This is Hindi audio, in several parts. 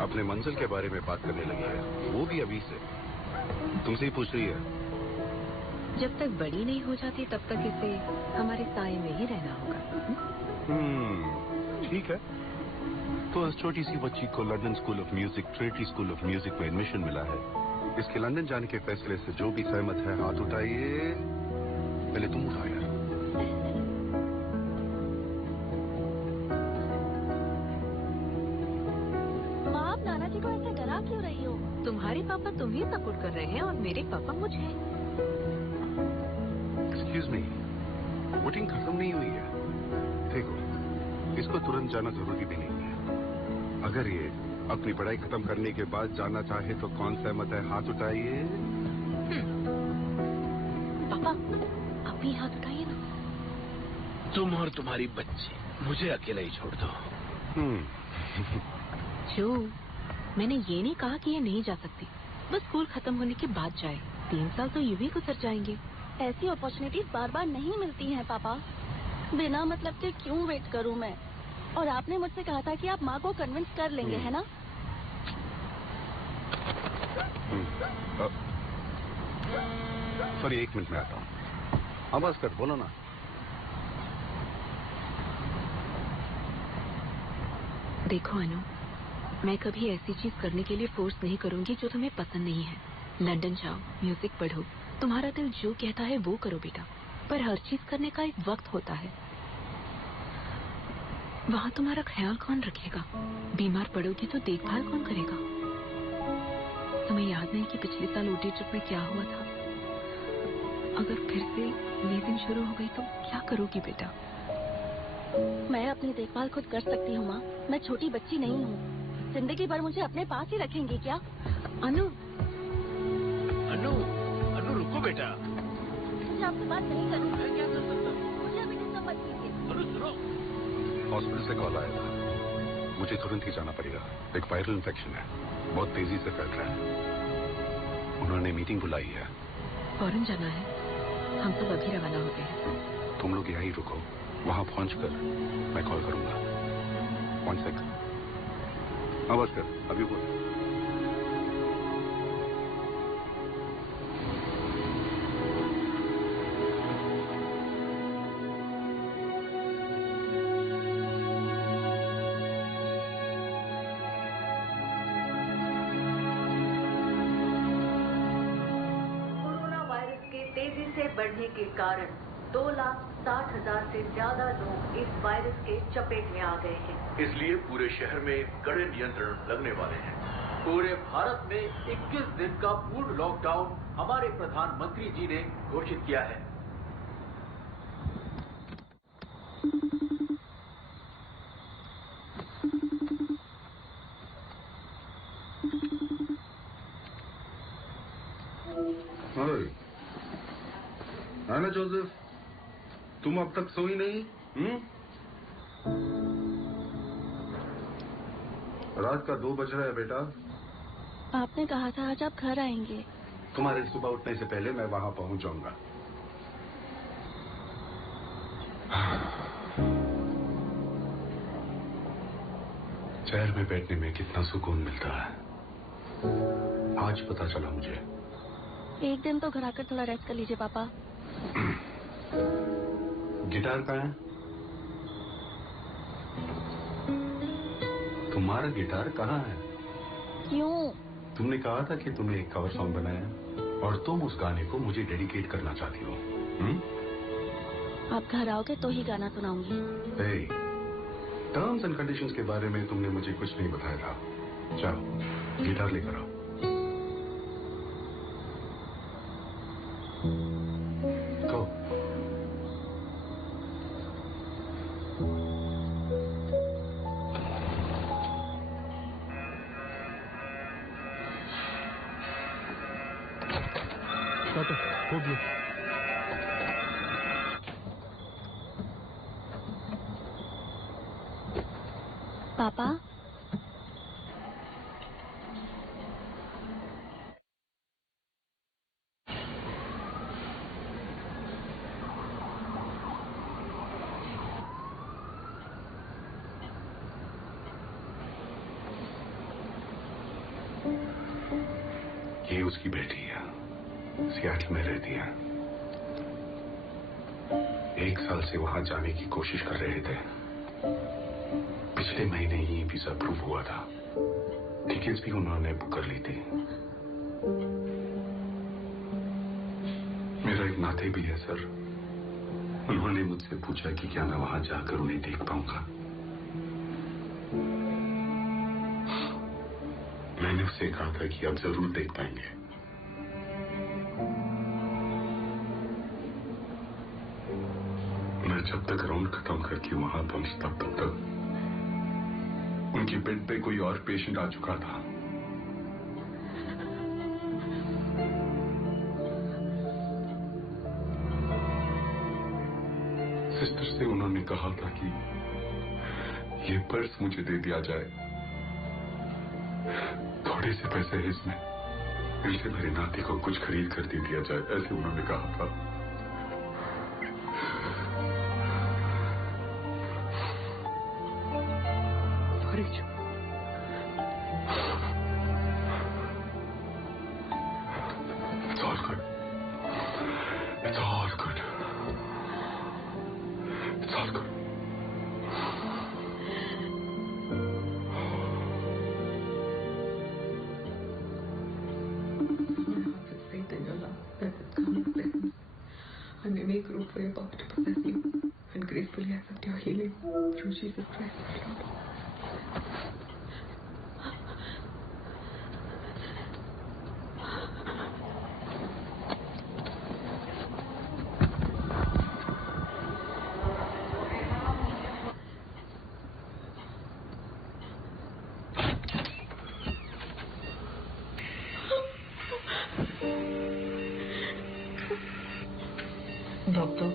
अपने मंजिल के बारे में बात करने लगी है, वो भी अभी से। तुमसे ही पूछ रही है। जब तक बड़ी नहीं हो जाती तब तक इसे हमारे साए में ही रहना होगा। ठीक है। तो इस छोटी सी बच्ची को London school of music, Trinity school of music में एडमिशन मिला है। इसके लंदन जाने के फैसले से जो भी सहमत है हाथ उठाइए। पहले तुम उठाओ यार। माँ, आप नाना जी को ऐसे डरा क्यों रही हो? तुम्हारे पापा तुम्हें सपोर्ट कर रहे हैं और मेरे पापा मुझे। एक्सक्यूज मी, वोटिंग खत्म नहीं हुई है। देखो, इसको तुरंत जाना जरूरी भी नहीं है। अगर ये अपनी पढ़ाई खत्म करने के बाद जाना चाहे तो कौन सहमत है हाथ उठाइए। पापा, अभी हाथ उठाइए ना। तुम और तुम्हारी बच्ची मुझे अकेला ही छोड़ दो। जो मैंने ये नहीं कहा कि ये नहीं जा सकती, बस स्कूल खत्म होने के बाद जाए। 3 साल तो यूं ही गुजर जाएंगे। ऐसी अपॉर्चुनिटीज बार बार नहीं मिलती हैं पापा। बिना मतलब के क्यों वेट करूं मैं? और आपने मुझसे कहा था कि आप माँ को कन्विंस कर लेंगे, है ना? सॉरी, 1 मिनट में आता हूँ। हाँ बस कर, बोलो ना। देखो अनु, मैं कभी ऐसी चीज करने के लिए फोर्स नहीं करूंगी जो तुम्हें पसंद नहीं है। लंदन जाओ, म्यूजिक पढ़ो, तुम्हारा दिल जो कहता है वो करो बेटा। पर हर चीज करने का एक वक्त होता है। वहाँ तुम्हारा ख्याल कौन रखेगा? बीमार पड़ोगी तो देखभाल कौन करेगा? तुम्हें याद नहीं कि पिछले साल ओटी ट्रिप में क्या हुआ था? अगर फिर से ये दिन शुरू हो गई तो क्या करोगी बेटा? मैं अपनी देखभाल खुद कर सकती हूँ माँ। मैं छोटी बच्ची नहीं हूँ। जिंदगी भर मुझे अपने पास ही रखेंगे क्या? अनु, अनु, अनु रुको बेटा। मुझे आपसे बात नहीं करनी। मैं क्या कर सकता हूँ? मुझे अभी डिस्टर्ब मत कीजिए। अनु सुनो। हॉस्पिटल से कॉल आया था, मुझे तुरंत ही जाना पड़ेगा। एक वायरल इन्फेक्शन है, बहुत तेजी से फैल रहा है। उन्होंने मीटिंग बुलाई है। फौरन जाना है। हम सब अभी रवाना होते हैं। तुम लोग यहीं रुको, वहां पहुंचकर मैं कॉल करूंगा। 1 सेकंड। हाँ बस कर, अभी बोल। बढ़ने के कारण 2,60,000 से ज्यादा लोग इस वायरस के चपेट में आ गए हैं। इसलिए पूरे शहर में कड़े नियंत्रण लगने वाले हैं। पूरे भारत में 21 दिन का पूर्ण लॉकडाउन हमारे प्रधानमंत्री जी ने घोषित किया है। ना जोसेफ, तुम अब तक सोई नहीं? रात का 2 बज रहा है बेटा। आपने कहा था आज आप घर आएंगे। तुम्हारे सुबह उठने से पहले मैं वहां पहुंच जाऊंगा। शहर में बैठने में कितना सुकून मिलता है, आज पता चला मुझे। एक दिन तो घर आकर थोड़ा रेस्ट कर लीजिए पापा। गिटार कहाँ है? तुम्हारा गिटार कहाँ है? क्यों? तुमने कहा था कि तुमने एक कवर सॉन्ग बनाया और तुम उस गाने को मुझे डेडिकेट करना चाहती हो। आप घर आओगे तो ही गाना सुनाऊंगी। टर्म्स एंड कंडीशंस के बारे में तुमने मुझे कुछ नहीं बताया था। जाओ, गिटार लेकर आओ। Go. काटो, खोद लो। पापा, ये उसकी बेटी है, सियाटल में रहती है। 1 साल से वहां जाने की कोशिश कर रहे थे। पिछले महीने ही वीजा अप्रूव हुआ था। टिकट्स भी उन्होंने बुक कर ली थी। मेरा एक नाते भी है सर। उन्होंने मुझसे पूछा कि क्या मैं वहां जाकर उन्हें देख पाऊंगा। मैंने उससे कहा था कि आप जरूर देख पाएंगे। मैं जब तक राउंड खत्म करके वहां पहुंचता तब तक उनके बेड पे कोई और पेशेंट आ चुका था। सिस्टर से उन्होंने कहा था कि ये पर्स मुझे दे दिया जाए। थोड़े से पैसे हैं इसमें, इनसे मेरे नाती को कुछ खरीद कर दे दिया जाए, ऐसे उन्होंने कहा था। It's all good. It's all good. It's all good. Satan, your love, that is coming blessings. I may make room for your power to possess you, and gracefully accept your healing through Jesus Christ, our Lord. Doctor,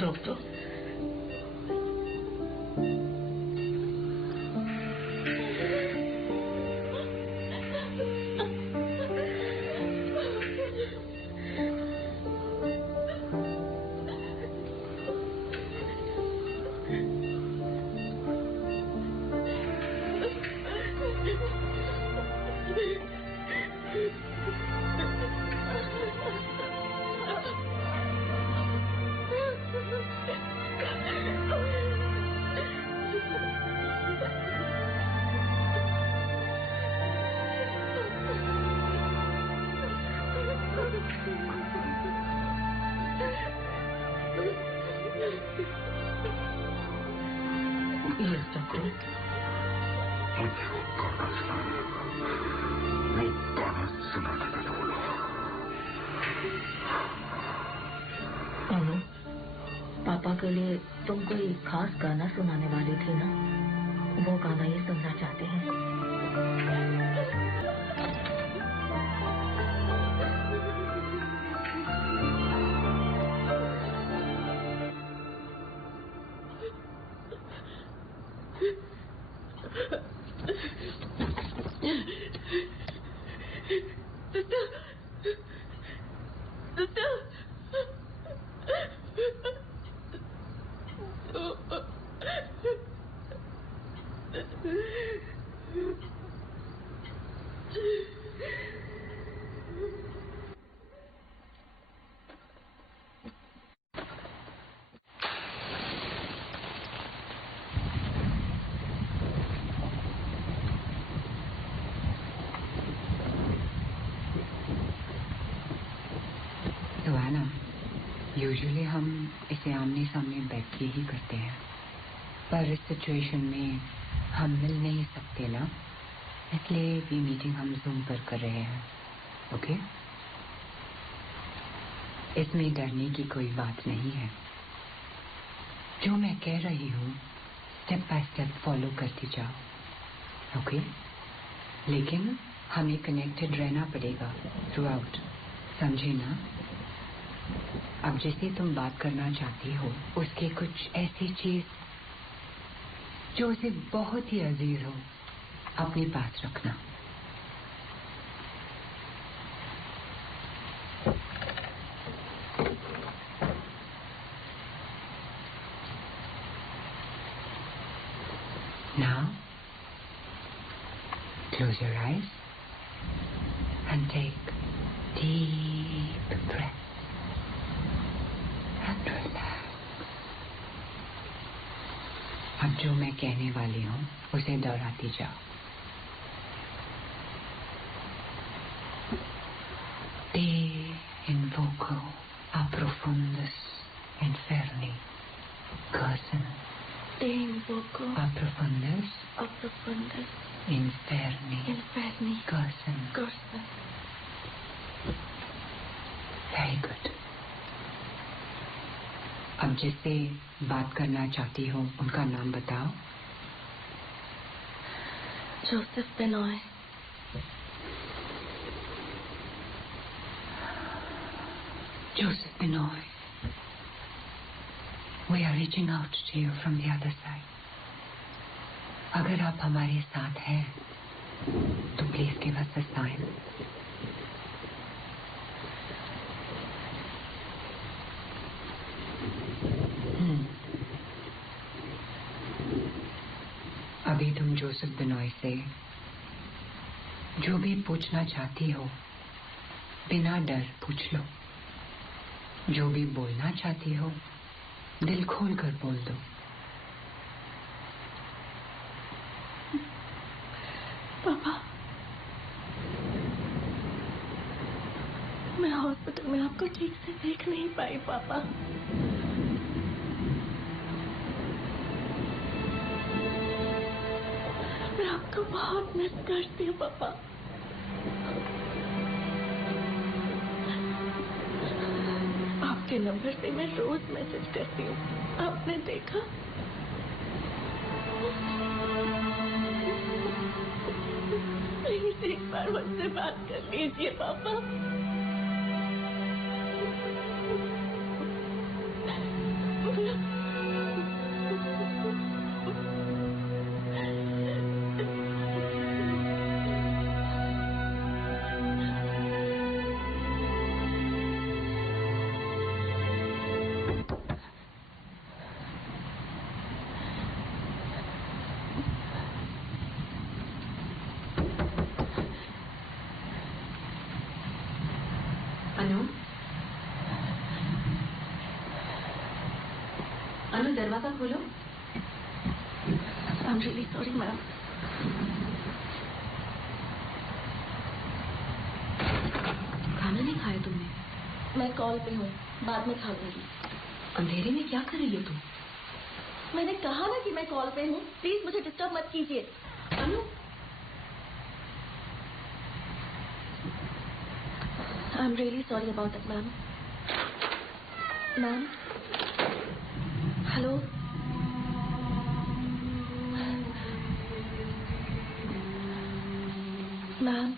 doctor, yes doctor. मुझे वो गाना सुनाने का बोलो। अनु, पापा के लिए तुम कोई खास गाना सुनाने वाली थी ना? वो गाना ये सुनना चाहते हैं। सुहाना, यूजुअली हम इसे आमने सामने बैठ के ही करते हैं, पर इस सिचुएशन में हम मिल नहीं सकते ना, इसलिए ये मीटिंग हम जूम पर कर रहे हैं। ओके? इसमें डरने की कोई बात नहीं है। जो मैं कह रही हूँ स्टेप बाय स्टेप फॉलो करती जाओ। ओके? लेकिन हमें कनेक्टेड रहना पड़ेगा थ्रू आउट, समझे ना? अब जैसे तुम बात करना चाहती हो उसके कुछ ऐसी चीज जो उसे बहुत ही अजीज हो अपने पास रखना। Now Close your eyes and take deep breath and relax. अब जो मैं कहने वाली हूँ उसे दोहराती जाओ. Te invoco a profundus inferni, Gerson. Te invoco A profundus inferni, Gerson. Gerson. Very good. अब जिससे बात करना चाहती हो उनका नाम बताओ. Joseph Benoy. Joseph Benoy, we are reaching out to you from the other side. अगर आप हमारे साथ हैं तो please give us a sign. अभी तुम जोसेफ बिनॉय से जो भी पूछना चाहती हो बिना डर पूछ लो. जो भी बोलना चाहती हो दिल खोल कर बोल दो. पापा, मैं हॉस्पिटल में आपको ठीक से देख नहीं पाई पापा. मैं आपको बहुत मिस करती हूँ पापा. आपके नंबर से मैं रोज मैसेज करती हूँ. आपने देखा? प्लीज एक बार मुझसे बात कर लीजिए पापा. अनु, दरवाजा खोलो. I'm really sorry, ma'am. खाना नहीं खाया तुमने? मैं कॉल पे हूँ, बाद में खा लूंगी. अंधेरे में क्या कर रही हो तुम? मैंने कहा ना कि मैं कॉल पे हूँ. प्लीज मुझे डिस्टर्ब मत कीजिए. अनु, I'm really sorry about it, ma'am. Ma'am? Hello? Ma'am?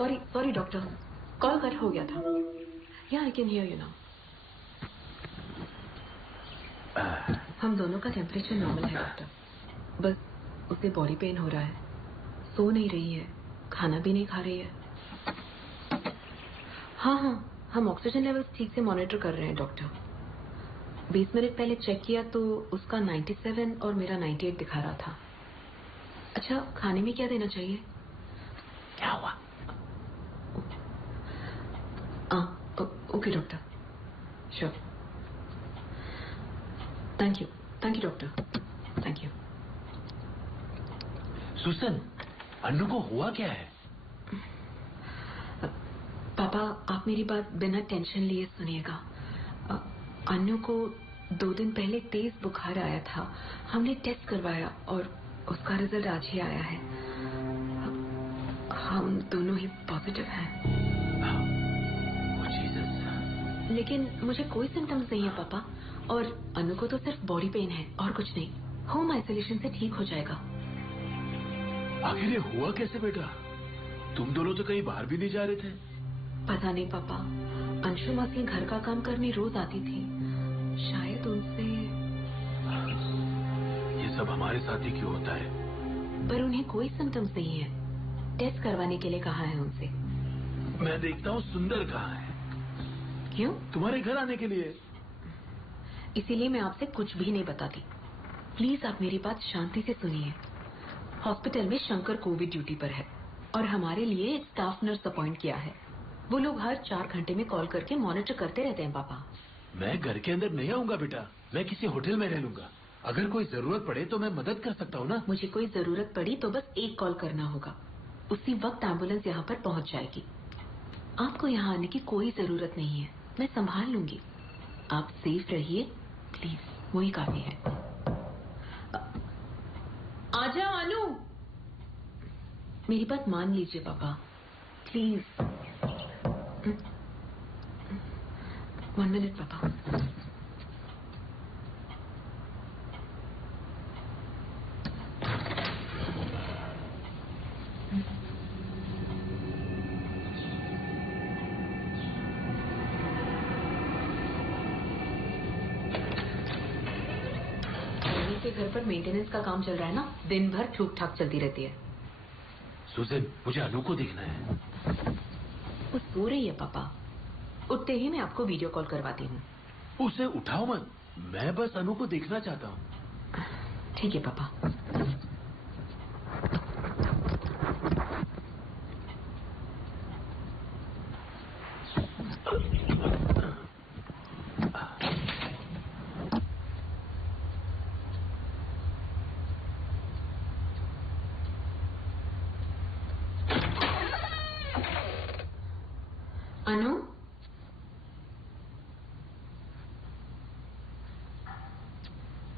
Sorry doctor, call cut हो गया था। या I can hear you now. हम दोनों का टेम्परेचर नॉर्मल है डॉक्टर, बस उसे बॉडी पेन हो रहा है, सो नहीं रही है, खाना भी नहीं खा रही है। हाँ, हम ऑक्सीजन लेवल्स ठीक से मॉनिटर कर रहे हैं डॉक्टर। 20 मिनट पहले चेक किया तो उसका 97 और मेरा 98 दिखा रहा था। अच्छा, खाने में क्या देना चाहिए? क्या हुआ? Okay doctor, sure. Thank you doctor, thank you. Susan, Annu को हुआ क्या है? पापा, आप मेरी बात बिना टेंशन लिए सुनिएगा। अन्नू को 2 दिन पहले तेज बुखार आया था। हमने टेस्ट करवाया और उसका रिजल्ट आज ही आया है। हम दोनों ही पॉजिटिव हैं। लेकिन मुझे कोई सिम्टम्स नहीं है पापा, और अनु को तो सिर्फ बॉडी पेन है और कुछ नहीं। होम आइसोलेशन से ठीक हो जाएगा। आखिर ये हुआ कैसे बेटा? तुम दोनों तो कहीं बाहर भी नहीं जा रहे थे। पता नहीं पापा, अंशु मासी घर का काम करने रोज आती थी, शायद उनसे। ये सब हमारे साथ ही क्यों होता है? पर उन्हें कोई सिम्टम्स नहीं है। टेस्ट करवाने के लिए कहा है उनसे। मैं देखता हूँ सुंदर कहाँ है। क्यों? तुम्हारे घर आने के लिए। इसीलिए मैं आपसे कुछ भी नहीं बताती। प्लीज आप मेरी बात शांति से सुनिए। हॉस्पिटल में शंकर कोविड ड्यूटी पर है और हमारे लिए एक स्टाफ नर्स अपॉइंट किया है। वो लोग हर 4 घंटे में कॉल करके मॉनिटर करते रहते हैं पापा। मैं घर के अंदर नहीं आऊंगा बेटा, मैं किसी होटल में रह लूंगा। अगर कोई जरूरत पड़े तो मैं मदद कर सकता हूँ ना। मुझे कोई जरूरत पड़ी तो बस एक कॉल करना होगा, उसी वक्त एम्बुलेंस यहाँ पर पहुँच जाएगी। आपको यहाँ आने की कोई जरूरत नहीं है, मैं संभाल लूंगी। आप सेफ रहिए प्लीज, वही काफी है। आजा अनु, मेरी बात मान लीजिए पापा प्लीज। 1 मिनट पापा। के घर पर मेंटेनेंस का काम चल रहा है ना, दिन भर ठूक ठाक चलती रहती है। सुजन, मुझे अनु को देखना है। वो सो रही है पापा, उठते ही मैं आपको वीडियो कॉल करवाती हूँ। उसे उठाओ मत, मैं बस अनु को देखना चाहता हूँ। ठीक है पापा। अनु,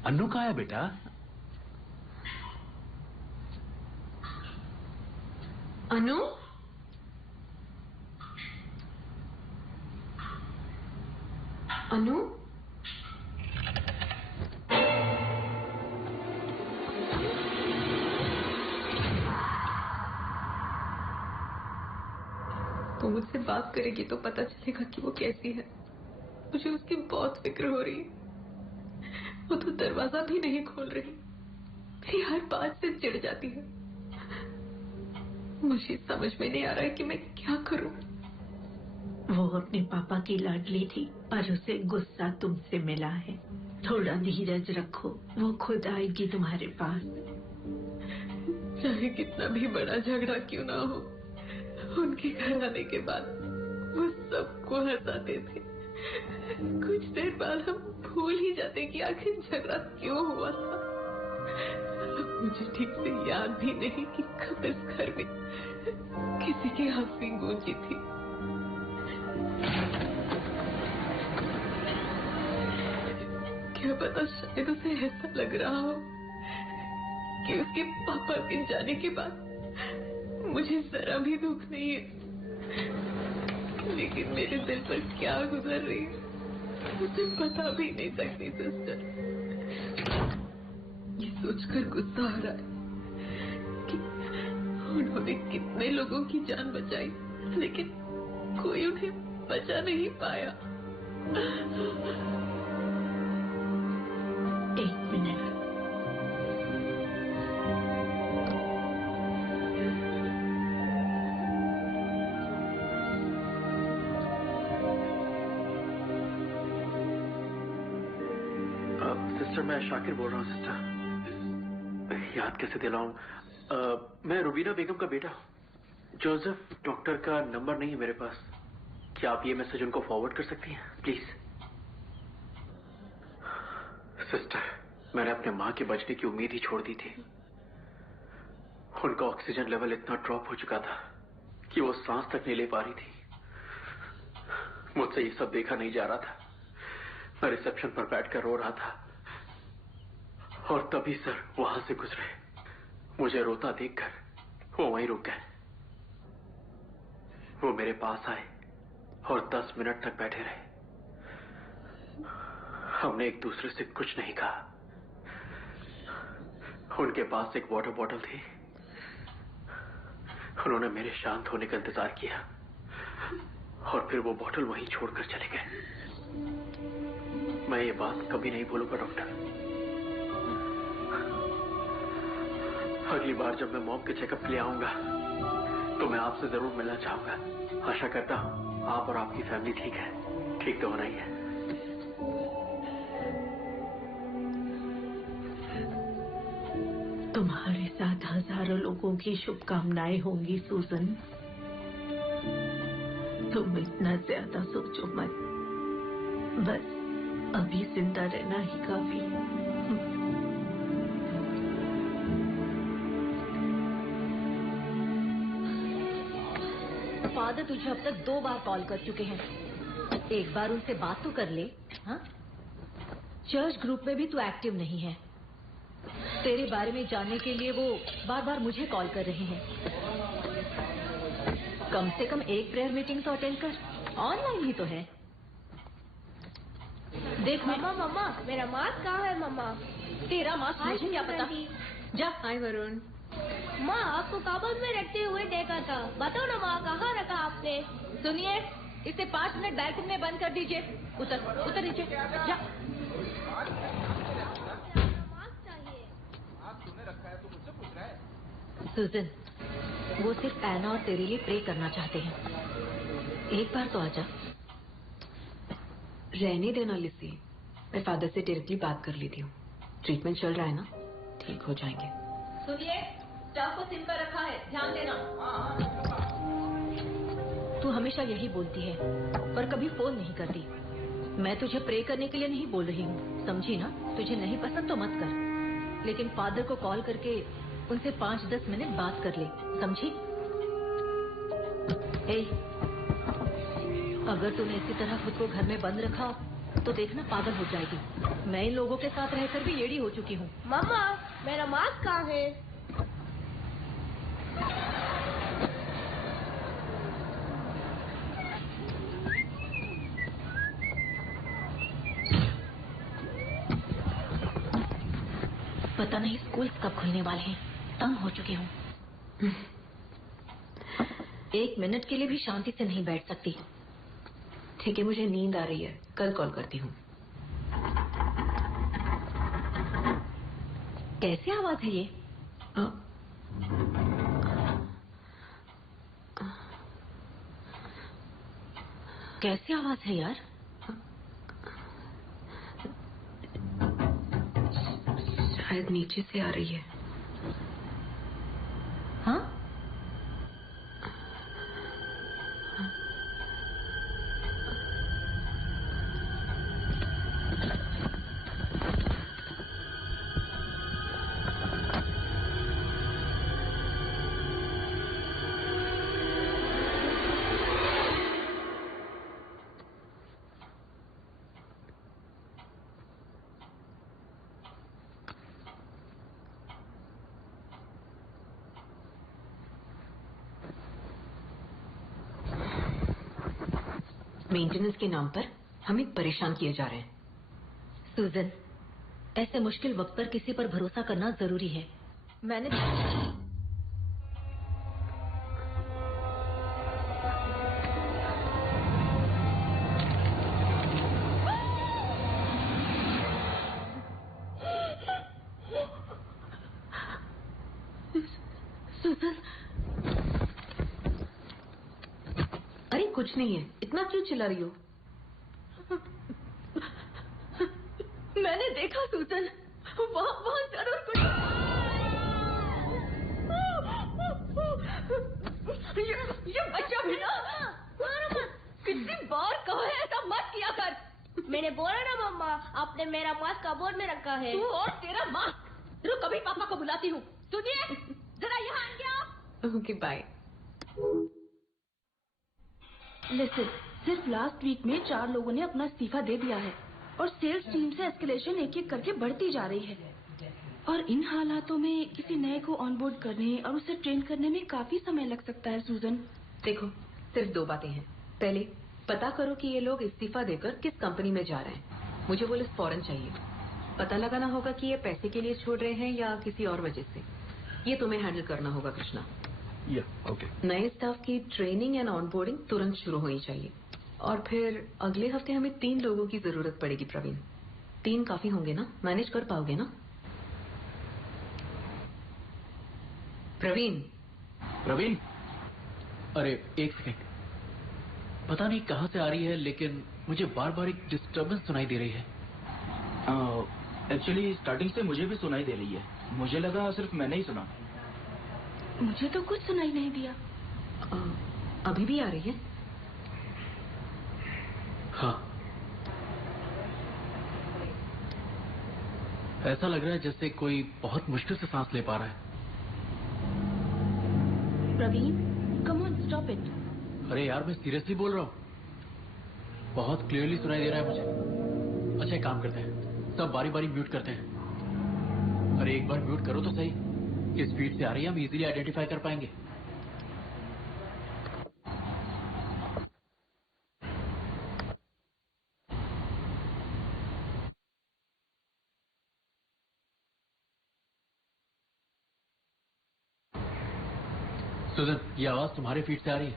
अनु कहाँ है बेटा? अनु, अनु, वो मुझसे बात करेगी तो पता चलेगा कि वो कैसी है। मुझे उसकी बहुत फिक्र हो रही है। वो तो दरवाजा भी नहीं खोल रही, मेरी हर बात से चिढ़ जाती है। मुझे समझ में नहीं आ रहा है कि मैं क्या करूं। वो अपने पापा की लाडली थी और उसे गुस्सा तुमसे मिला है। थोड़ा धीरज रखो, वो खुद आएगी तुम्हारे पास। चाहे कितना भी बड़ा झगड़ा क्यों ना हो, उनके घर आने के बाद वो सबको हंसाते थे। कुछ देर बाद हम भूल ही जाते कि आखिर झगड़ा क्यों हुआ था। मुझे ठीक से याद भी नहीं कि कब इस घर में किसी की हंसी गूंजी थी। क्या पता, शायद उसे ऐसा लग रहा हो कि उसके पापा के जाने के बाद मुझे जरा भी दुख नहीं है। लेकिन मेरे दिल पर क्या गुजर रही है मुझे बता भी नहीं सकती सिस्टर। ये सोचकर गुस्सा आ रहा है कि उन्होंने कितने लोगों की जान बचाई लेकिन कोई उन्हें बचा नहीं पाया। एक मिनट। सिस्टर, मैं शाकिर बोल रहा हूँ। सिस्टर, याद कैसे दिलाऊं? मैं रुबीना बेगम का बेटा हूँ। जोसेफ डॉक्टर का नंबर नहीं है मेरे पास। क्या आप ये मैसेज उनको फॉरवर्ड कर सकती हैं प्लीज? सिस्टर, मैंने अपने माँ के बचने की उम्मीद ही छोड़ दी थी। उनका ऑक्सीजन लेवल इतना ड्रॉप हो चुका था कि वो सांस तक नहीं ले पा रही थी। मुझसे ये सब देखा नहीं जा रहा था। मैं रिसेप्शन पर बैठकर रो रहा था और तभी सर वहां से गुजरे। मुझे रोता देखकर वो वहीं रुक गए। वो मेरे पास आए और 10 मिनट तक बैठे रहे। हमने एक दूसरे से कुछ नहीं कहा। उनके पास एक वाटर बॉटल थी। उन्होंने मेरे शांत होने का इंतजार किया और फिर वो बॉटल वहीं छोड़कर चले गए। मैं ये बात कभी नहीं भूलूंगा डॉक्टर। अगली बार जब मैं मॉम के चेकअप के लिए आऊंगा तो मैं आपसे जरूर मिलना चाहूंगा। आशा करता हूं आप और आपकी फैमिली ठीक है। ठीक तो होना ही है। तुम्हारे साथ हजारों लोगों की शुभकामनाएं होंगी सूजन। तुम इतना ज्यादा सोचो मत। बस अभी जिंदा रहना ही काफी है। फादर तुझे अब तक 2 बार कॉल कर चुके हैं। एक बार उनसे बात तो कर ले। हाँ? चर्च ग्रुप में भी तू एक्टिव नहीं है। तेरे बारे में जानने के लिए वो बार बार मुझे कॉल कर रहे हैं। कम से कम एक प्रेयर मीटिंग तो अटेंड कर। ऑनलाइन ही तो है। देख मम्मा मेरा मास्क कहाँ है मम्मा? तेरा मास्क मुझे क्या पता। जा। हाय वरुण। माँ आपको कबर्ड में रखते हुए देखा था। बताओ ना माँ, कहाँ रखा आपने? सुनिए, इसे 5 मिनट बैल्कनी में बंद कर दीजिए। उतर नीचे जा। मास्क चाहिए। तूने रखा है, तू मुझसे पूछ रहा है? सुजन, वो सिर्फ एना और तेरे लिए प्रे करना चाहते हैं। एक बार तो आजा। रहने देना लिसी। मैं फादर से डायरेक्टली बात कर लेती हूँ। ट्रीटमेंट चल रहा है ना, ठीक हो जाएंगे। सुनिए, स्टाफ को सिम पर रखा है, ध्यान देना। तू हमेशा यही बोलती है पर कभी फोन नहीं करती। मैं तुझे प्रे करने के लिए नहीं बोल रही हूँ, समझी ना? तुझे नहीं पसंद तो मत कर, लेकिन फादर को कॉल करके उनसे 5-10 मिनट बात कर ले, समझी? अगर तूने इसी तरह खुद को घर में बंद रखा तो देखना पागल हो जाएगी। मैं इन लोगों के साथ रहकर भी येड़ी हो चुकी हूँ। मम्मा मेरा मास्क कहाँ है? पता नहीं स्कूल कब खुलने वाले हैं। तंग हो चुकी हूँ। 1 मिनट के लिए भी शांति से नहीं बैठ सकती। ठीक है, मुझे नींद आ रही है, कल कॉल करती हूँ। कैसी आवाज है ये? कैसी आवाज है यार? शायद नीचे से आ रही है। हाँ? मेंटेनेंस के नाम पर हमें परेशान किए जा रहे हैं। सुजन, ऐसे मुश्किल वक्त पर किसी पर भरोसा करना जरूरी है। मैंने सुजन, अरे कुछ नहीं है, इतना क्यों चिल्ला रही हो? मैंने देखा सुजन, वहाँ जरूर कुछ। ये बच्चा भी ना, कितनी बार कहा है ऐसा मत किया कर। मैंने बोला ना मम्मा, आपने मेरा मास्क कबोर्ड में रखा है। तू और तेरा मास्क। रुक, कभी पापा को बुलाती हूँ। सुनिए, जरा यहाँ आएंगे आप? Okay bye. लिसन, सिर्फ लास्ट वीक में 4 लोगों ने अपना इस्तीफा दे दिया है और सेल्स टीम से एस्केलेशन एक एक करके बढ़ती जा रही है। और इन हालातों में किसी नए को ऑनबोर्ड करने और उसे ट्रेन करने में काफी समय लग सकता है सुजन। देखो, सिर्फ 2 बातें हैं। पहले, पता करो कि ये लोग इस्तीफा देकर किस कंपनी में जा रहे हैं। मुझे वो लिस्ट फौरन चाहिए। पता लगाना होगा कि ये पैसे के लिए छोड़ रहे हैं या किसी और वजह से। ये तुम्हें हैंडल करना होगा कृष्णा। ओके। नए स्टाफ की ट्रेनिंग एंड ऑनबोर्डिंग तुरंत शुरू होनी चाहिए। और फिर अगले हफ्ते हमें 3 लोगों की जरूरत पड़ेगी प्रवीण। 3 काफी होंगे ना? मैनेज कर पाओगे ना? प्रवीण। प्रवीण, अरे एक सेकंड। पता नहीं कहां से आ रही है, लेकिन मुझे बार बार एक डिस्टर्बेंस सुनाई दे रही है। एक्चुअली स्टार्टिंग से मुझे भी सुनाई दे रही है। मुझे लगा सिर्फ मैंने ही सुना। मुझे तो कुछ सुनाई नहीं दिया। अभी भी आ रही है? हाँ, ऐसा लग रहा है जैसे कोई बहुत मुश्किल से सांस ले पा रहा है। Praveen, come on, stop it. अरे यार, मैं सीरियसली बोल रहा हूँ। बहुत क्लियरली सुनाई दे रहा है मुझे। अच्छा, एक काम करते हैं, सब बारी बारी म्यूट करते हैं। अरे एक बार म्यूट करो तो सही। किस स्पीड से आ रही है हम इजीली आइडेंटिफाई कर पाएंगे। सुजन, ये आवाज तुम्हारे फीड से आ रही है?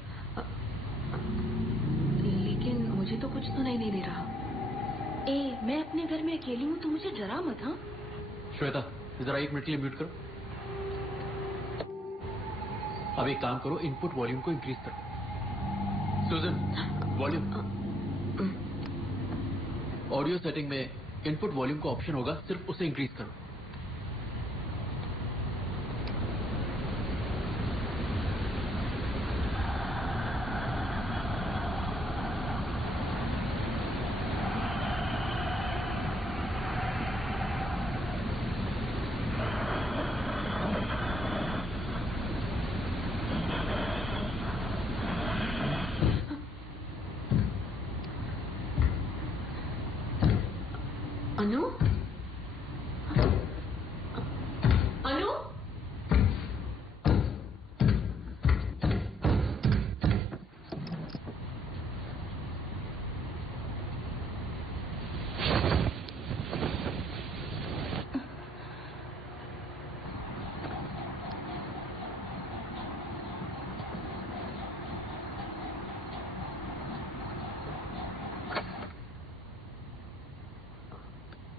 लेकिन मुझे तो कुछ सुनाई नहीं दे रहा। मैं अपने घर में अकेली हूँ तो मुझे डरा मत। हाँ श्वेता, जरा 1 मिनट के लिए म्यूट करो। अब एक काम करो, इनपुट वॉल्यूम को इंक्रीज करो। सुजन, वॉल्यूम। ऑडियो सेटिंग में इनपुट वॉल्यूम का ऑप्शन होगा, सिर्फ उसे इंक्रीज करो। अनु? अनु?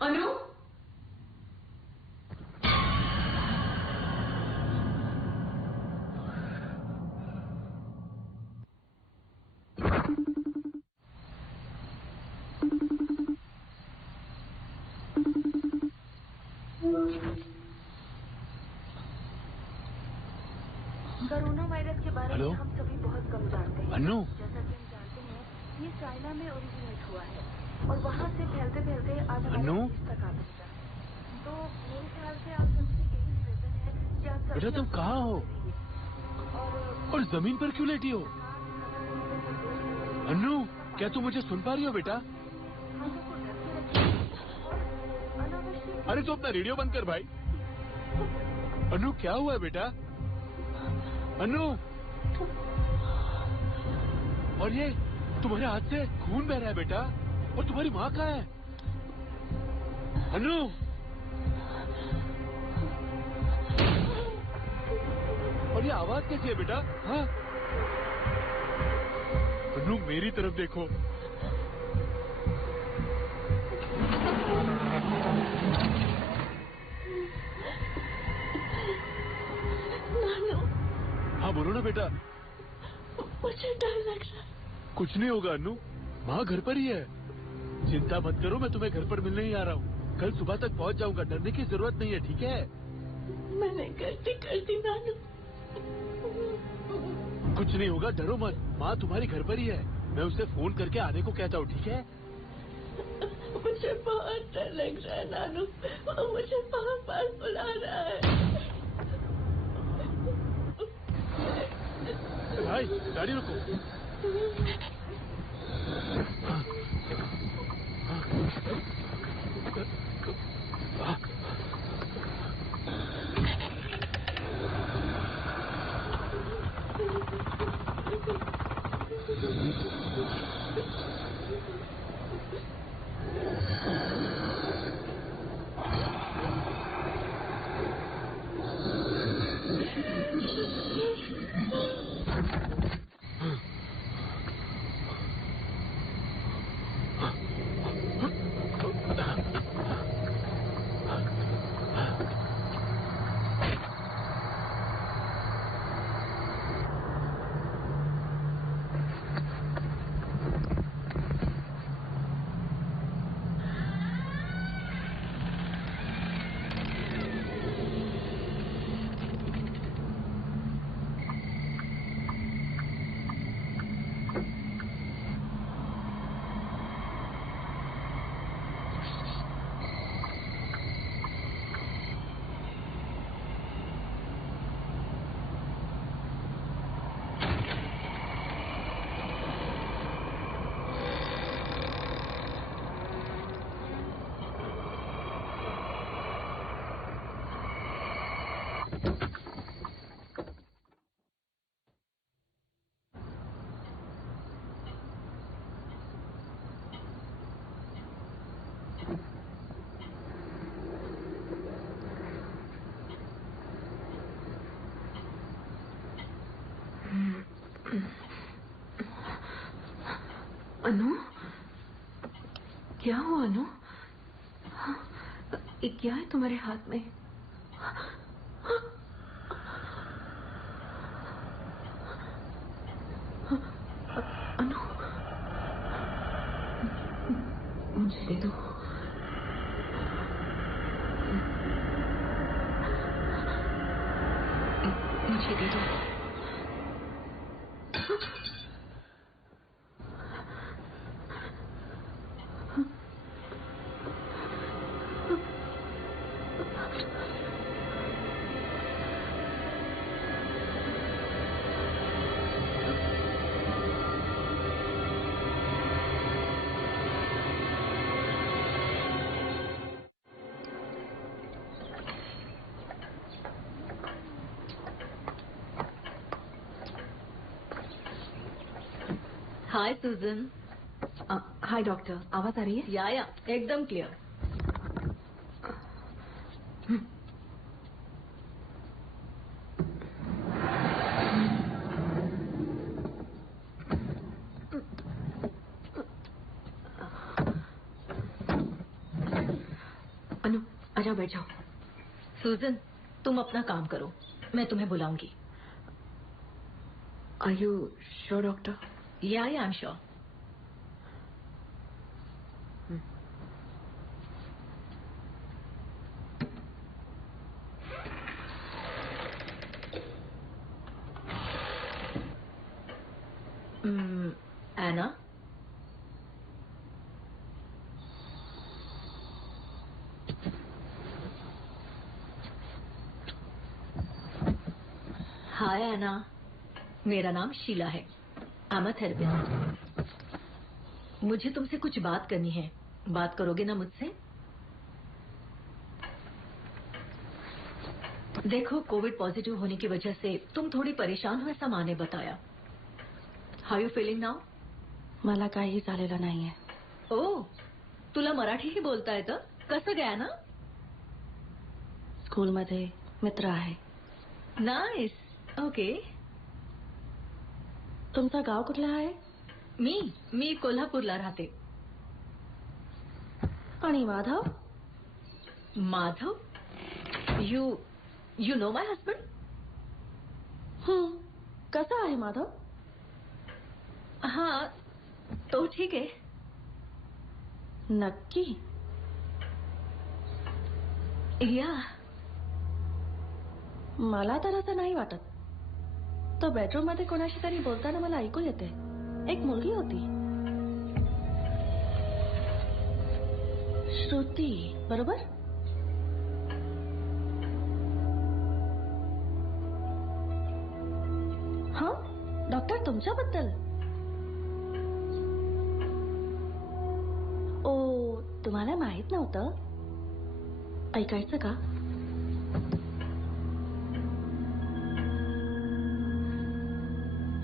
अनु? कोरोना वायरस के बारे में हम सभी बहुत कम जानते हैं। अनु? जैसा कि हम जानते हैं, ये चाइना में ओरिजिनेट हुआ है और वहाँ से फैलते फैलते आज हमारे देश तक आ पहुंचा है। तो मेरे ख्याल से आप सबसे यही निवेदन है कि आप बेटा, तुम कहाँ हो और जमीन पर क्यों लेटी हो? अनु, क्या तुम मुझे सुन पा रही हो बेटा? अरे तो अपना रेडियो बंद कर भाई। अनु, क्या हुआ है बेटा? अनु, और ये तुम्हारे हाथ से खून बह रहा है बेटा। और तुम्हारी माँ कहाँ है? अनु, और ये आवाज कैसी है बेटा? हाँ अनु, मेरी तरफ देखो। नानू। हाँ बोलो ना बेटा। मुझे डर लग रहा है। कुछ नहीं होगा अनु, माँ घर पर ही है। चिंता मत करो, मैं तुम्हें घर पर मिलने ही आ रहा हूँ। कल सुबह तक पहुँच जाऊंगा, डरने की जरूरत नहीं है, ठीक है? मैंने गलती कर दी नानू। कुछ नहीं होगा, डरो मत। माँ तुम्हारी घर पर ही है, मैं उसे फोन करके आने को कहता हूँ, ठीक है? मुझे बहुत डर लग रहा है नानू, वो मुझे बार बार बुला रहा है। भाई गाड़ी रुको। अनु, क्या हुआ अनु? ये क्या है तुम्हारे हाथ में? अनु, मुझे दे दो। मुझे दे दो। हाय सुजन। हाय डॉक्टर, आवाज आ रही है? या एकदम क्लियर। अनु, आजा, बैठ जाओ। सुजन, तुम अपना काम करो, मैं तुम्हें बुलाऊंगी। Are you sure doctor? या आई एम श्योर। एना, हाय एना, मेरा नाम शीला है। I am a therapist. मुझे तुमसे कुछ बात करनी है, बात करोगे ना मुझसे? देखो, कोविड पॉजिटिव होने की वजह से तुम थोडी परेशान हो, ऐसा माँ ने बताया। How you feeling now? मला काही झालेलं नाहीये. ओ, तुला मराठी ही बोलता येतं? कसं गया ना? स्कूलमध्ये मित्र आहे. नाइस. ओके. तुमचं गाव कुठलं आहे? मी कोल्हापूरला राहते. आणि Madhav? Madhav? You know my husband? कसा आहे माधव? हाँ तो ठीक आहे. नक्की? या. मला तर असं नाही वाटत. तो बेडरूम मध्ये कोणाशी तरी बोलताना मला ऐकू येते. एक मुलगी होती. श्रुती, बरोबर? हा डॉक्टर, तुमच्याबद्दल? ओ, तुम्हाला माहित नव्हतं? ऐकायचं का?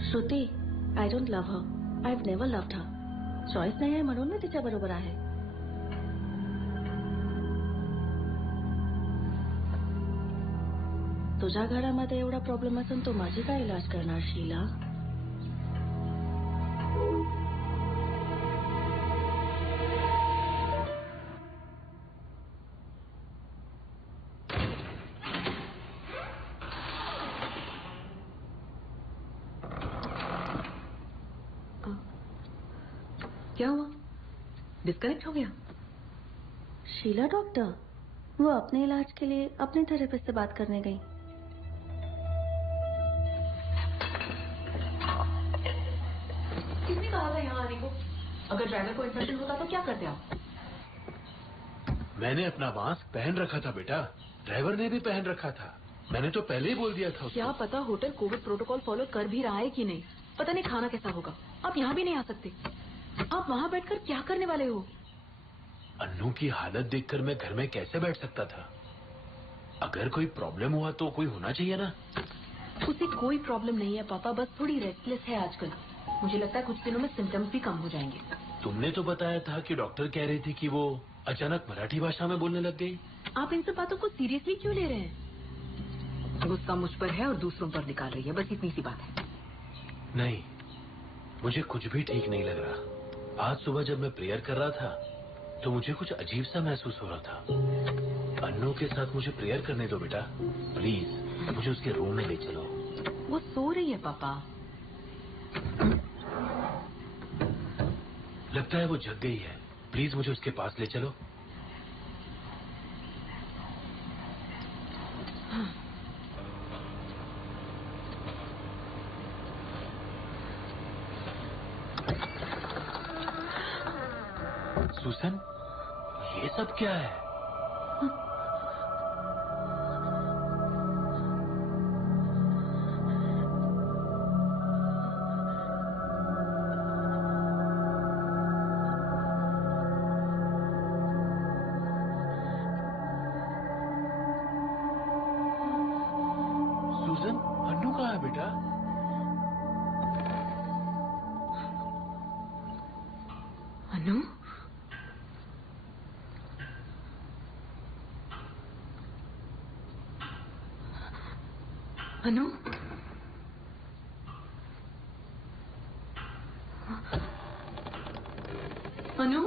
Shruti, I don't love her. I have never loved her. Choice नाही आहे म्हणून मी तिच्या बरोबर आहे. तुझ्या घरामध्ये एवढा प्रॉब्लेम असून तू माझी काय इलाज करणार शीला? क्या हुआ? डिस्कनेक्ट हो गया? शीला डॉक्टर, वो अपने इलाज के लिए अपने थेरेपिस्ट से बात करने गई. किसने कहा था यहाँ आने को? अगर ड्राइवर को इन्फेक्शन होता तो क्या करते आप? मैंने अपना मास्क पहन रखा था बेटा. ड्राइवर ने भी पहन रखा था. मैंने तो पहले ही बोल दिया था उसको. क्या पता होटल कोविड प्रोटोकॉल फॉलो कर भी रहा है कि नहीं. पता नहीं खाना कैसा होगा. आप यहाँ भी नहीं आ सकते. आप वहाँ बैठकर क्या करने वाले हो? अन्नू की हालत देखकर मैं घर में कैसे बैठ सकता था. अगर कोई प्रॉब्लम हुआ तो कोई होना चाहिए ना. उसे कोई प्रॉब्लम नहीं है पापा, बस थोड़ी रेस्टलेस है आजकल. मुझे लगता है कुछ दिनों में सिम्टम्स भी कम हो जाएंगे. तुमने तो बताया था कि डॉक्टर कह रही थी कि वो अचानक मराठी भाषा में बोलने लग गई. आप इन सब बातों को सीरियसली क्यों ले रहे हैं? गुस्सा मुझ पर है और दूसरों पर निकाल रही है, बस इतनी सी बात है. नहीं, मुझे कुछ भी ठीक नहीं लग रहा. आज सुबह जब मैं प्रेयर कर रहा था तो मुझे कुछ अजीब सा महसूस हो रहा था. अन्नू के साथ मुझे प्रेयर करने दो बेटा, प्लीज. मुझे उसके रूम में ले चलो. वो सो रही है पापा. लगता है वो जग गई है. प्लीज मुझे उसके पास ले चलो. सुसन, ये सब क्या है? सुसन, अन्नू कहाँ है बेटा? अनु? अनु? अनु?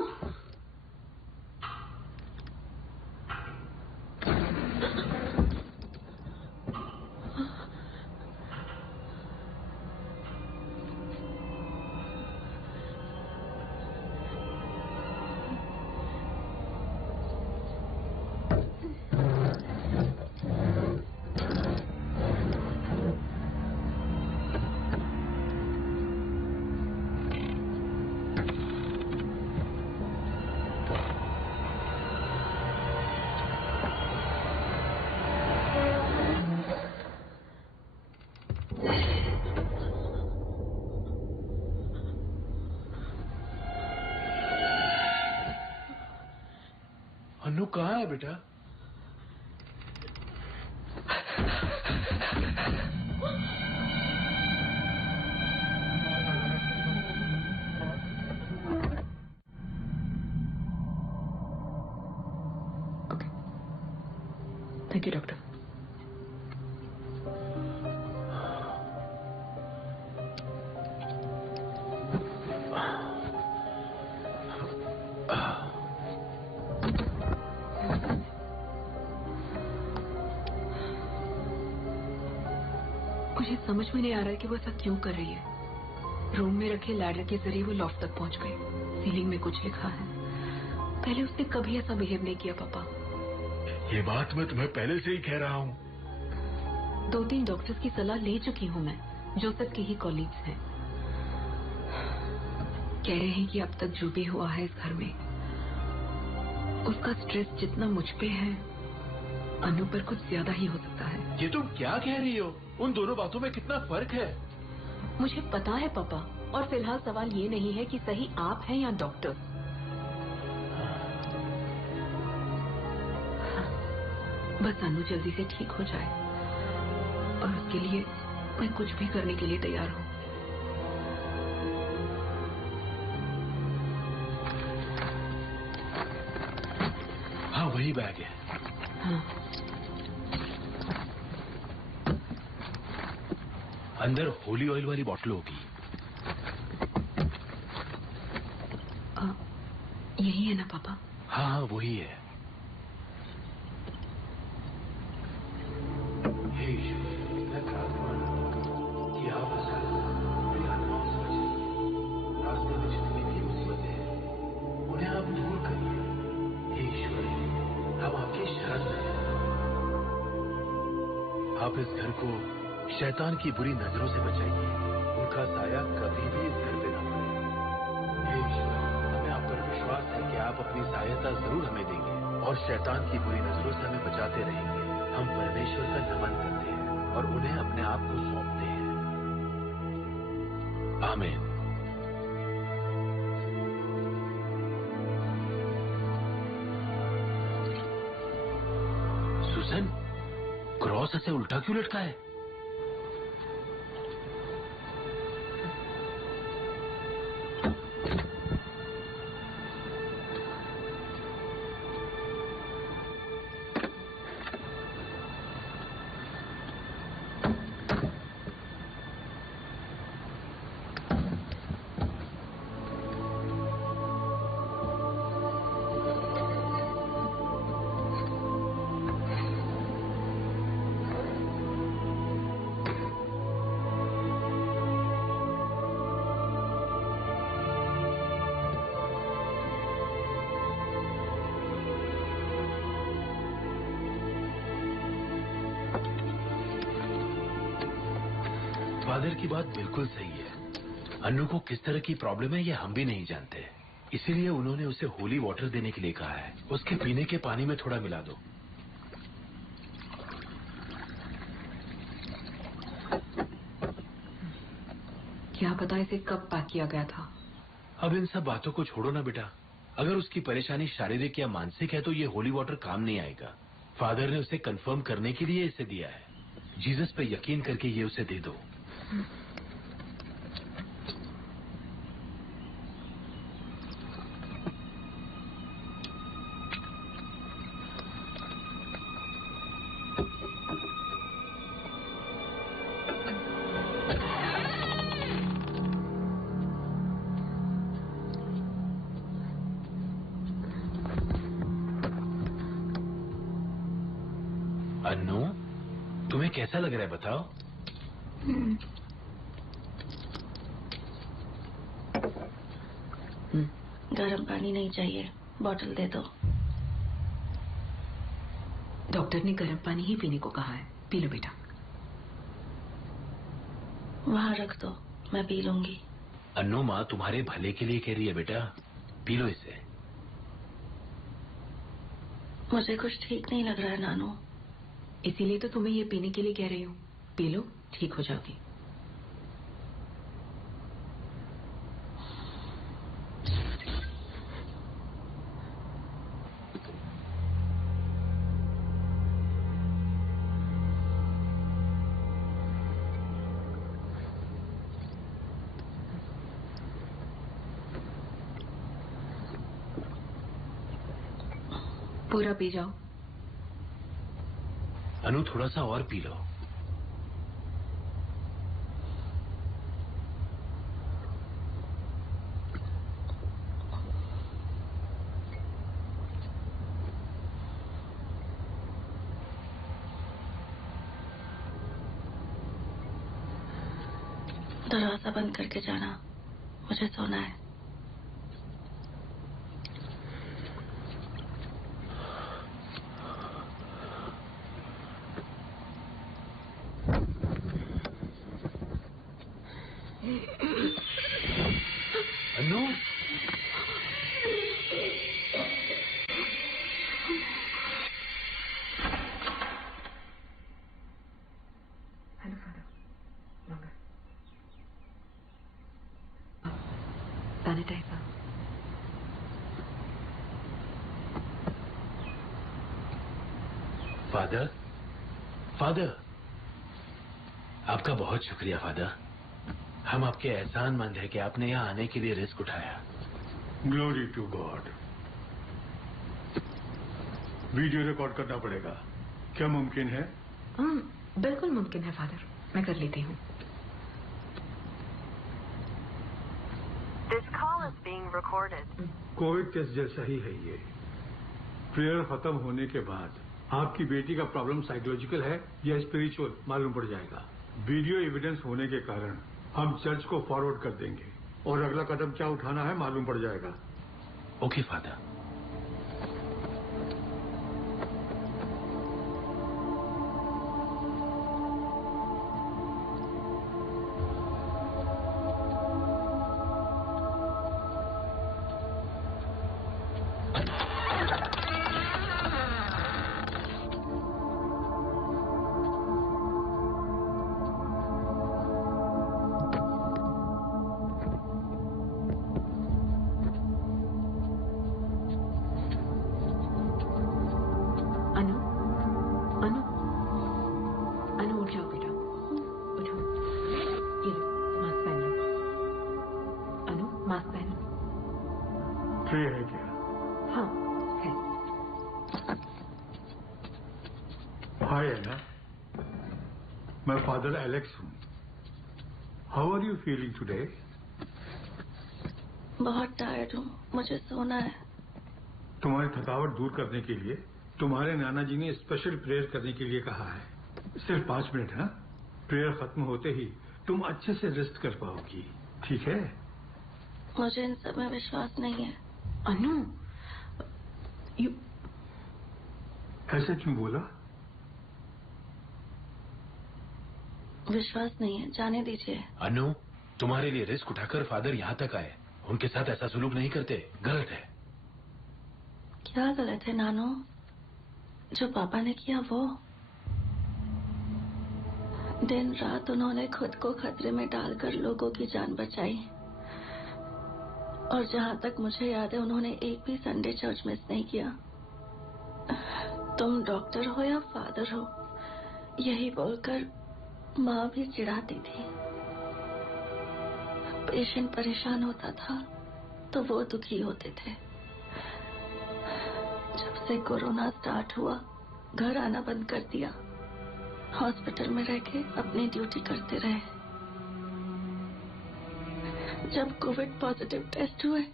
अन्नू कहाँ है बेटा? Okay, thank you doctor. मुझे समझ में नहीं आ रहा है कि वो ऐसा क्यों कर रही है। रूम में रखे लैडर के जरिए वो लॉफ्ट तक पहुंच गई। सीलिंग में कुछ लिखा है। पहले उसने कभी ऐसा बिहेव नहीं किया पापा। ये बात मैं तुम्हें पहले से ही कह रहा हूँ। 2-3 डॉक्टर्स की सलाह ले चुकी हूँ मैं। जोसेफ के ही कॉलीग्स हैं। कह रहे हैं कि अब तक जो भी हुआ है इस घर में, उसका स्ट्रेस जितना मुझ पे है, अनु पर कुछ ज्यादा ही हो सकता है। ये तुम क्या कह रही हो? उन दोनों बातों में कितना फर्क है। मुझे पता है पापा, और फिलहाल सवाल ये नहीं है कि सही आप हैं या डॉक्टर। बस अनु जल्दी से ठीक हो जाए, और उसके लिए मैं कुछ भी करने के लिए तैयार हूँ। हाँ, वही बैग है। हाँ। अंदर होली ऑयल वाली बोतल होगी। यही है ना पापा? हाँ हाँ, वही है। हे ईश्वर, मैं प्रार्थना कि आप मेरी आत्माओं से बचाइए। रास्ते में जितनी भी मुसीबतें हैं, उन्हें आप दूर करिए। हे ईश्वर, हम आपकी शरण में हैं। आप इस घर को शैतान की बुरी नजरों से बचाइए। उनका साया कभी भी इस घर पे ना पड़े। हे ईश्वर, हमें आप पर विश्वास है कि आप अपनी सहायता जरूर हमें देंगे और शैतान की बुरी नजरों से हमें बचाते रहेंगे। हम परमेश्वर का नमन करते हैं और उन्हें अपने आप को सौंपते हैं। आमीन। सुसन, क्रॉस ऐसे उल्टा क्यों लटका है? फादर की बात बिल्कुल सही है। अन्नू को किस तरह की प्रॉब्लम है ये हम भी नहीं जानते, इसीलिए उन्होंने उसे होली वाटर देने के लिए कहा है। उसके पीने के पानी में थोड़ा मिला दो। क्या पता इसे कब पैक किया गया था। अब इन सब बातों को छोड़ो ना बेटा। अगर उसकी परेशानी शारीरिक या मानसिक है तो ये होली वाटर काम नहीं आएगा। फादर ने उसे कंफर्म करने के लिए इसे दिया है। जीसस पे यकीन करके ये उसे दे दो। अन्नू, तुम्हें कैसा लग रहा है बताओ? गर्म पानी नहीं चाहिए, बोतल दे दो। डॉक्टर ने गर्म पानी ही पीने को कहा है। पी लो बेटा। वहां रख दो, मैं पी लूंगी। अन्नू, माँ तुम्हारे भले के लिए कह रही है बेटा, पी लो इसे। मुझे कुछ ठीक नहीं लग रहा है नानू। इसीलिए तो तुम्हें ये पीने के लिए कह रही हूँ। पी लो, ठीक हो जाओगी। पूरा पी जाओ। अनु, थोड़ा सा और पी लो। दरवाजा बंद करके जाना, मुझे सोना है। Anu, hello father, sanitiser. Father, father, आपका बहुत शुक्रिया फादर। हम आपके एहसानमंद हैं कि आपने यहाँ आने के लिए रिस्क उठाया। Glory to God. Video record करना पड़ेगा, क्या मुमकिन है? बिल्कुल मुमकिन है फादर, मैं कर लेती हूँ। कोविड टेस्ट जैसा ही है ये। प्रेयर खत्म होने के बाद आपकी बेटी का प्रॉब्लम साइकोलॉजिकल है या स्पिरिचुअल मालूम पड़ जाएगा। वीडियो एविडेंस होने के कारण हम चर्च को फॉरवर्ड कर देंगे और अगला कदम क्या उठाना है मालूम पड़ जाएगा। Okay father. फादर एलेक्स हूँ। How are you feeling today? बहुत टायर्ड हूँ, मुझे सोना है। तुम्हारी थकावट दूर करने के लिए तुम्हारे नाना जी ने स्पेशल प्रेयर करने के लिए कहा है। सिर्फ 5 मिनट है। प्रेयर खत्म होते ही तुम अच्छे से रेस्ट कर पाओगी, ठीक है? मुझे इन सब में विश्वास नहीं है। अनु, ऐसे क्यों बोला? विश्वास नहीं है, जाने दीजिए। अनु, तुम्हारे लिए रिस्क उठाकर फादर यहाँ तक आए, उनके साथ ऐसा सुलूक नहीं करते, गलत है। क्या गलत है नानो? जो पापा ने किया वो। दिन रात उन्होंने खुद को खतरे में डालकर लोगों की जान बचाई। और जहाँ तक मुझे याद है उन्होंने एक भी संडे चर्च मिस नहीं किया। तुम डॉक्टर हो या फादर हो, यही बोलकर माँ भी चिढ़ाती थी। पेशेंट परेशान होता था तो वो दुखी होते थे। जब से कोरोना स्टार्ट हुआ, घर आना बंद कर दिया। हॉस्पिटल में रह के अपनी ड्यूटी करते रहे। जब कोविड पॉजिटिव टेस्ट हुए,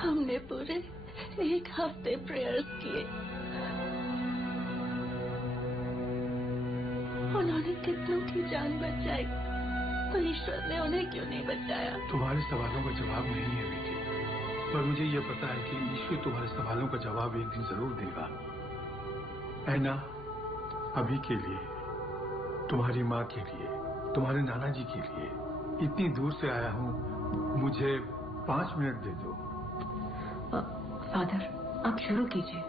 हमने पूरे 1 हफ्ते प्रेयर्स किए। उन्होंने कितनों की जान बचाई, तो ईश्वर ने उन्हें क्यों नहीं बचाया? तुम्हारे सवालों का जवाब नहीं है बेटी, पर मुझे यह पता है कि ईश्वर तुम्हारे सवालों का जवाब एक दिन जरूर देगा। ऐना, अभी के लिए, तुम्हारी माँ के लिए, तुम्हारे नाना जी के लिए इतनी दूर से आया हूँ, मुझे 5 मिनट दे दो। फादर, आप शुरू कीजिए।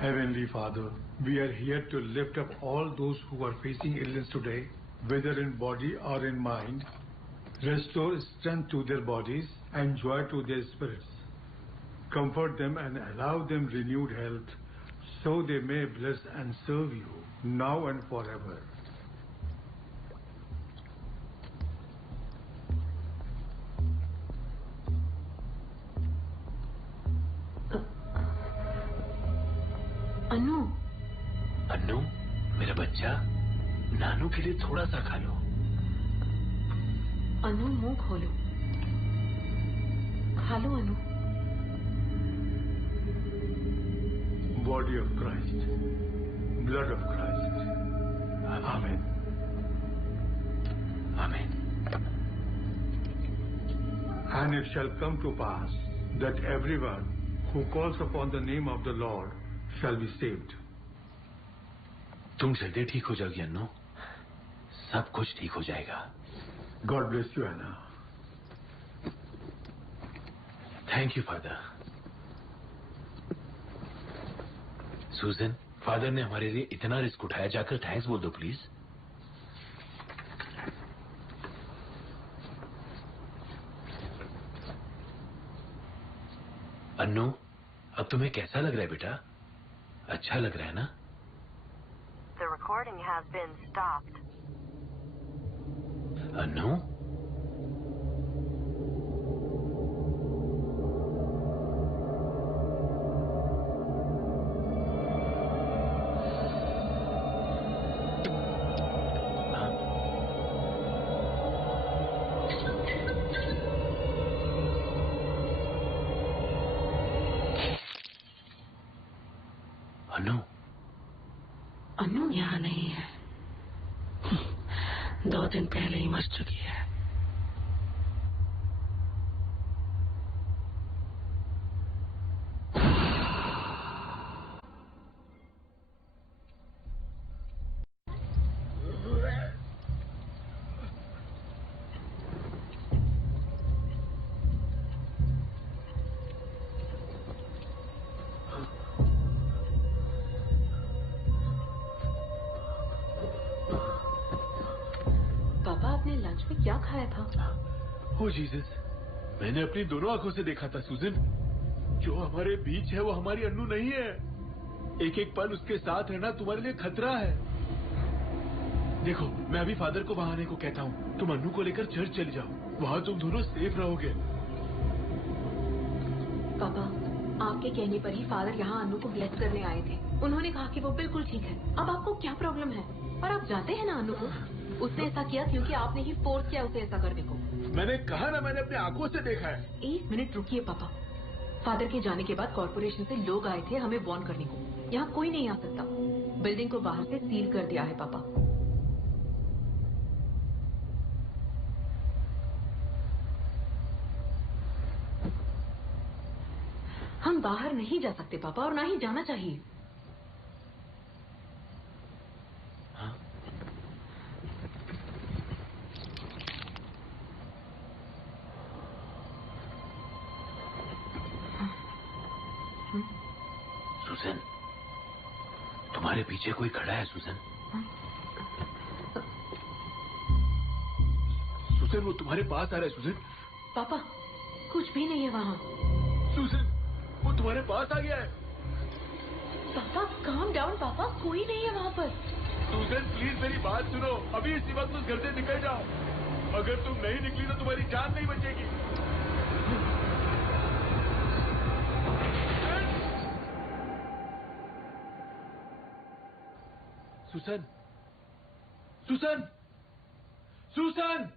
Heavenly Father, we are here to lift up all those who are facing illness today, whether in body or in mind. Restore strength to their bodies and joy to their spirits. Comfort them and allow them renewed health, so they may bless and serve you now and forever. अनु, अनु, मेरा बच्चा, नानू के लिए थोड़ा सा खा लो। अनु, मुंह खोलो, खा लो अनु। Body of Christ, blood of Christ. Amen. Amen. And it shall come to pass that everyone who calls upon the name of the Lord shall be saved. तुम जल्दी ठीक हो जाओगी अन्नू, सब कुछ ठीक हो जाएगा। God bless you, Anna. Thank you father. सूजन, फादर ने हमारे लिए इतना रिस्क उठाया, जाकर थैंक्स बोल दो प्लीज। अन्नू, अब तुम्हें कैसा लग रहा है बेटा? अच्छा लग रहा है ना? The recording has been stopped. Annu, Annu, अनु यहाँ नहीं है, 2 दिन पहले ही मर चुकी है। पापा, आपने लंच में क्या खाया था? ओ जीसस, मैंने अपनी दोनों आंखों से देखा था सूजन। जो हमारे बीच है वो हमारी अन्नू नहीं है। एक एक पल उसके साथ रहना तुम्हारे लिए खतरा है। देखो, मैं अभी फादर को वहां आने को कहता हूँ, तुम अन्नू को लेकर चर्च चली जाओ, वहां तुम दोनों सेफ रहोगे। पापा, आपके कहने पर ही फादर यहाँ अनु को ब्लेस करने आए थे। उन्होंने कहा कि वो बिल्कुल ठीक है। अब आपको क्या प्रॉब्लम है? और आप जानते हैं ना अनु को, उसने ऐसा किया क्योंकि आपने ही फोर्स किया उसे ऐसा करने को। मैंने कहा ना, मैंने अपनी आंखों से देखा है। 1 मिनट रुकिए पापा। फादर के जाने के बाद कॉर्पोरेशन से लोग आए थे हमें वार्न करने को। यहाँ कोई नहीं आ सकता। बिल्डिंग को बाहर से सील कर दिया है पापा। हम बाहर नहीं जा सकते पापा, और ना ही जाना चाहिए। सुजन, तुम्हारे पीछे कोई खड़ा है सुजन। सुजन, वो तुम्हारे पास आ रहा है सुजन। पापा, कुछ भी नहीं है वहाँ। सुजन, वो तुम्हारे पास आ गया है। पापा, काम डाउन पापा, कोई नहीं है वहाँ पर। सुजन, प्लीज मेरी बात सुनो, अभी इसी वक्त उस घर से निकल जाओ। अगर तुम नहीं निकली तो तुम्हारी जान नहीं बचेगी। सुसन, सुसन, सुसन!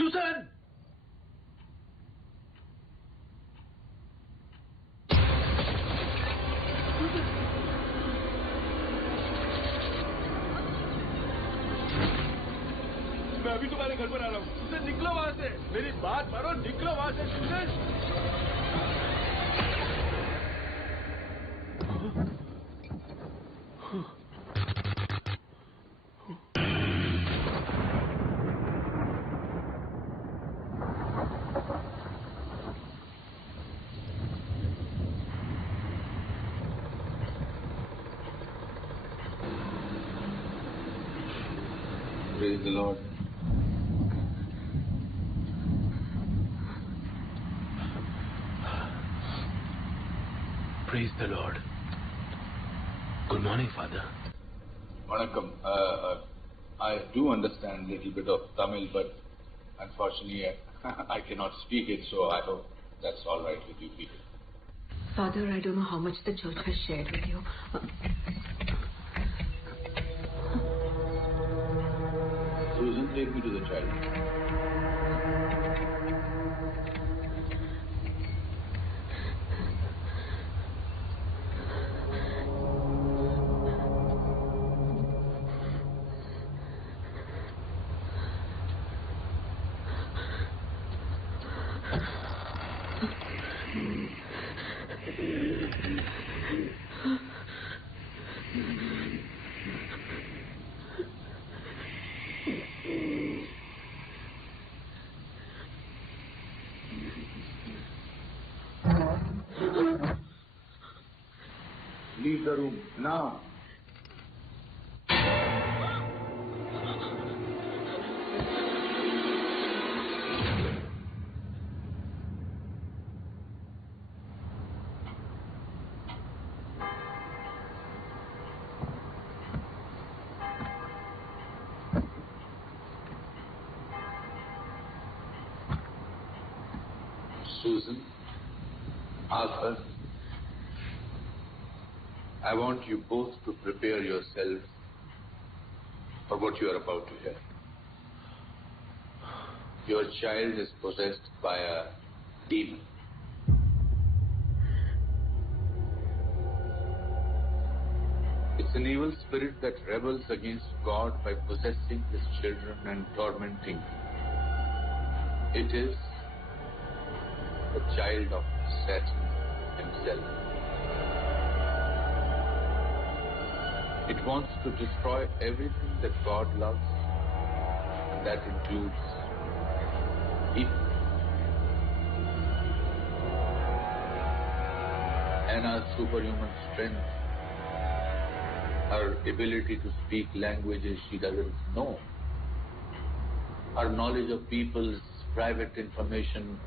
सुसन! मैं अभी तुम्हारे घर पर आ रहा हूँ। सुसन, निकलो वहां से। मेरी बात मानो, निकलो वहां से Susan. Praise the Lord. Praise the Lord. Good morning, Father. Vanakkam. I do understand a little bit of Tamil, but unfortunately I cannot speak it, so I hope that's all right with you people. Father, I don't know how much the church has shared with you. Susan, take me to the child. Leave the room now. Susan, Arthur, I want you both to prepare yourselves for what you are about to hear. Your child is possessed by a demon. It's an evil spirit that rebels against God by possessing his children and tormenting them. It is the child of Satan himself. It wants to destroy everything that God loves, and that includes people. Anna's superhuman strength, her ability to speak languages she doesn't know, her knowledge of people's private information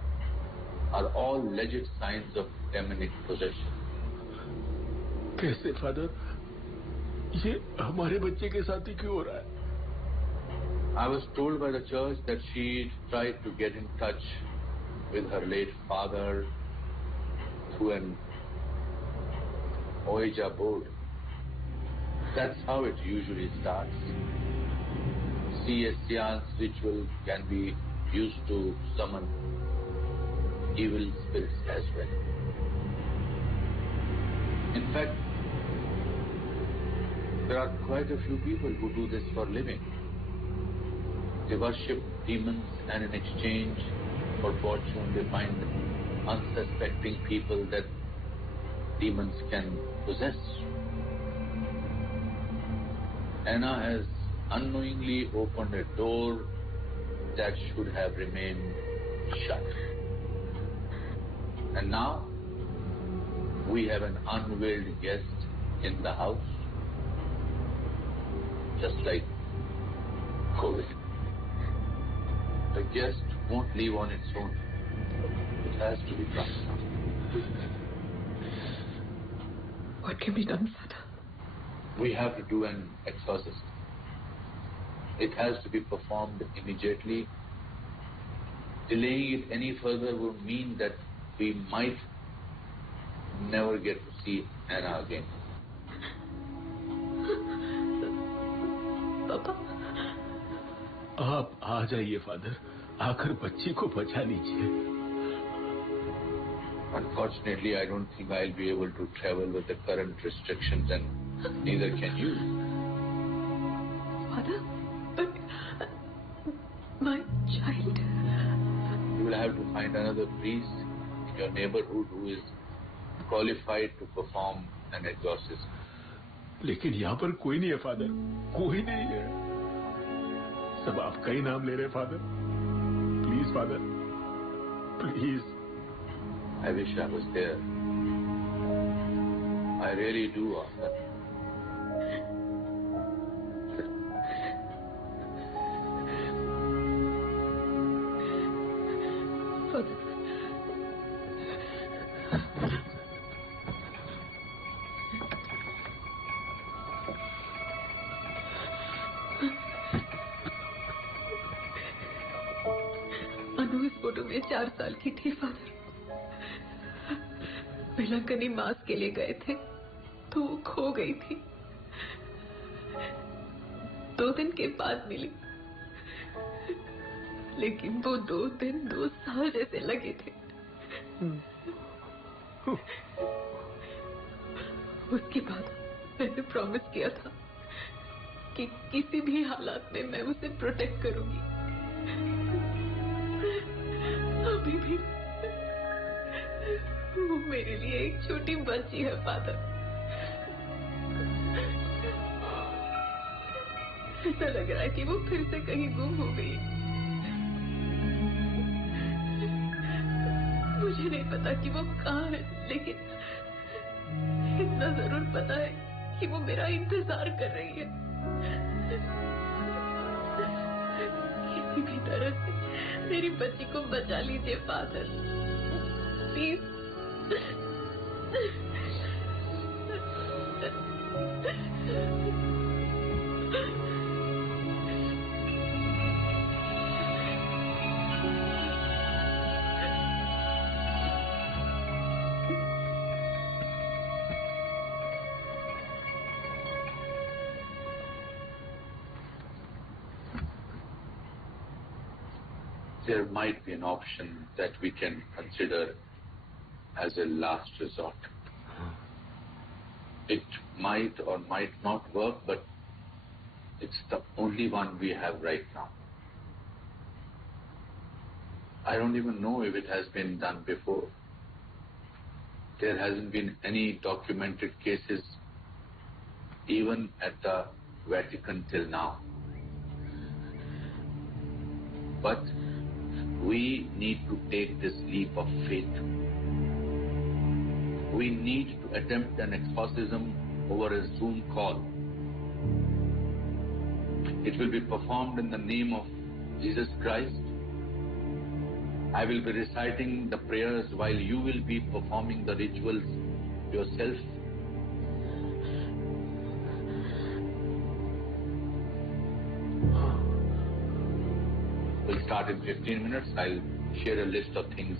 are all legit signs of demonic possession. कैसे फादर? ये हमारे बच्चे के साथ ही क्यों हो रहा है? I was told by the church that she tried to get in touch with her late father through an Ouija board. That's how it usually starts. See, a seance ritual can be used to summon evil spirits as well. In fact, there are quite a few people who do this for a living. They worship demons, and in exchange for fortune they find unsuspecting people that demons can possess. Anna has unknowingly opened a door that should have remained shut. And now we have an unveiled guest in the house, just like COVID. The guest won't leave on its own. It has to be brought. What can be done, Father? We have to do an exorcism. It has to be performed immediately. Delaying it any further would mean that we might never get to see Anna again. पापा, आप आ जाइए फादर, आकर बच्ची को बचा लीजिए. Unfortunately, I don't think I'll be able to travel with the current restrictions, and neither can you. Father, but my child. You will have to find another priest in your neighborhood who is qualified to perform an exorcism. लेकिन यहाँ पर कोई नहीं है फादर, कोई नहीं है. सब आपका ही नाम ले रहे father. Please father, please. I wish I was there. I really do, Arthur. Photo में 4 साल की थी फादर। बिलंकनी मास के लिए गए थे तो वो खो गई थी। 2 दिन के बाद मिली, लेकिन वो 2 दिन 2 साल जैसे लगे थे। उसके बाद मैंने प्रॉमिस किया था कि किसी भी हालात में मैं उसे प्रोटेक्ट करूंगी। अभी भी वो मेरे लिए एक छोटी बच्ची है फादर। ऐसा लग रहा है कि वो फिर से कहीं गुम हो गई। मुझे नहीं पता कि वो कहाँ है, लेकिन इतना जरूर पता है कि वो मेरा इंतजार कर रही है। किसी भी तरह से मेरी बच्ची को बचा लीजिए father, please. There might be an option that we can consider as a last resort. It might or might not work, but it's the only one we have right now. I don't even know if it has been done before. There hasn't been any documented cases even at the Vatican till now. But we need to take this leap of faith. We need to attempt an exorcism over a Zoom call. It will be performed in the name of Jesus Christ. I will be reciting the prayers while you will be performing the rituals yourself. We'll start in 15 minutes. I'll share a list of things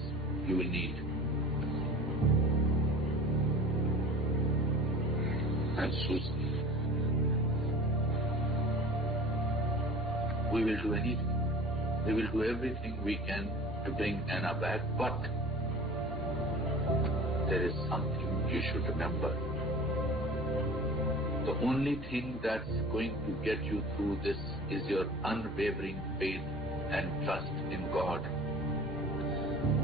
you will need. And Susan, we will do anything. We will do everything we can to bring Anna back, but there is something you should remember. The only thing that's going to get you through this is your unwavering faith and trust in God.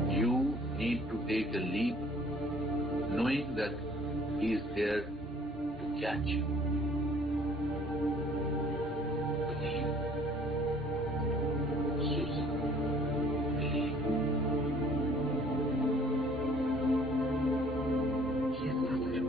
You need to take a leap knowing that He is there to catch you. Believe. Susan, believe. Yes, Father.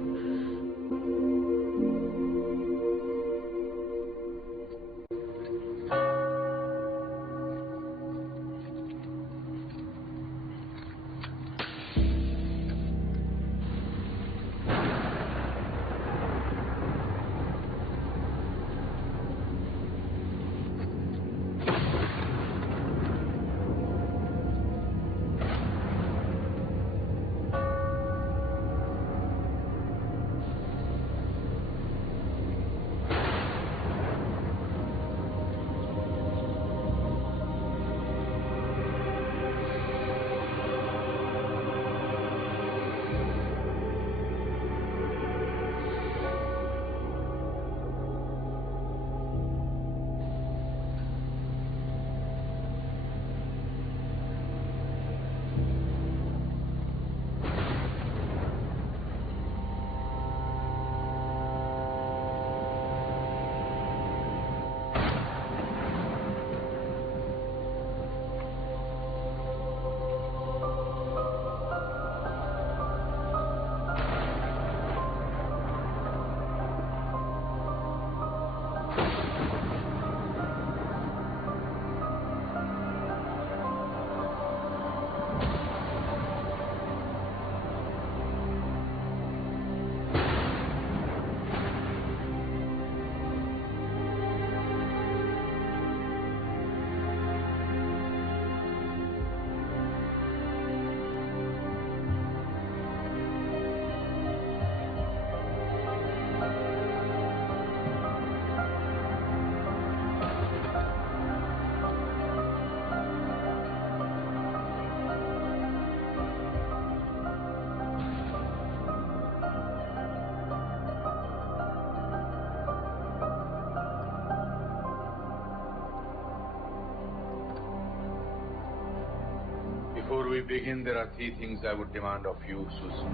we begin, there are 3 things I would demand of you, Susan.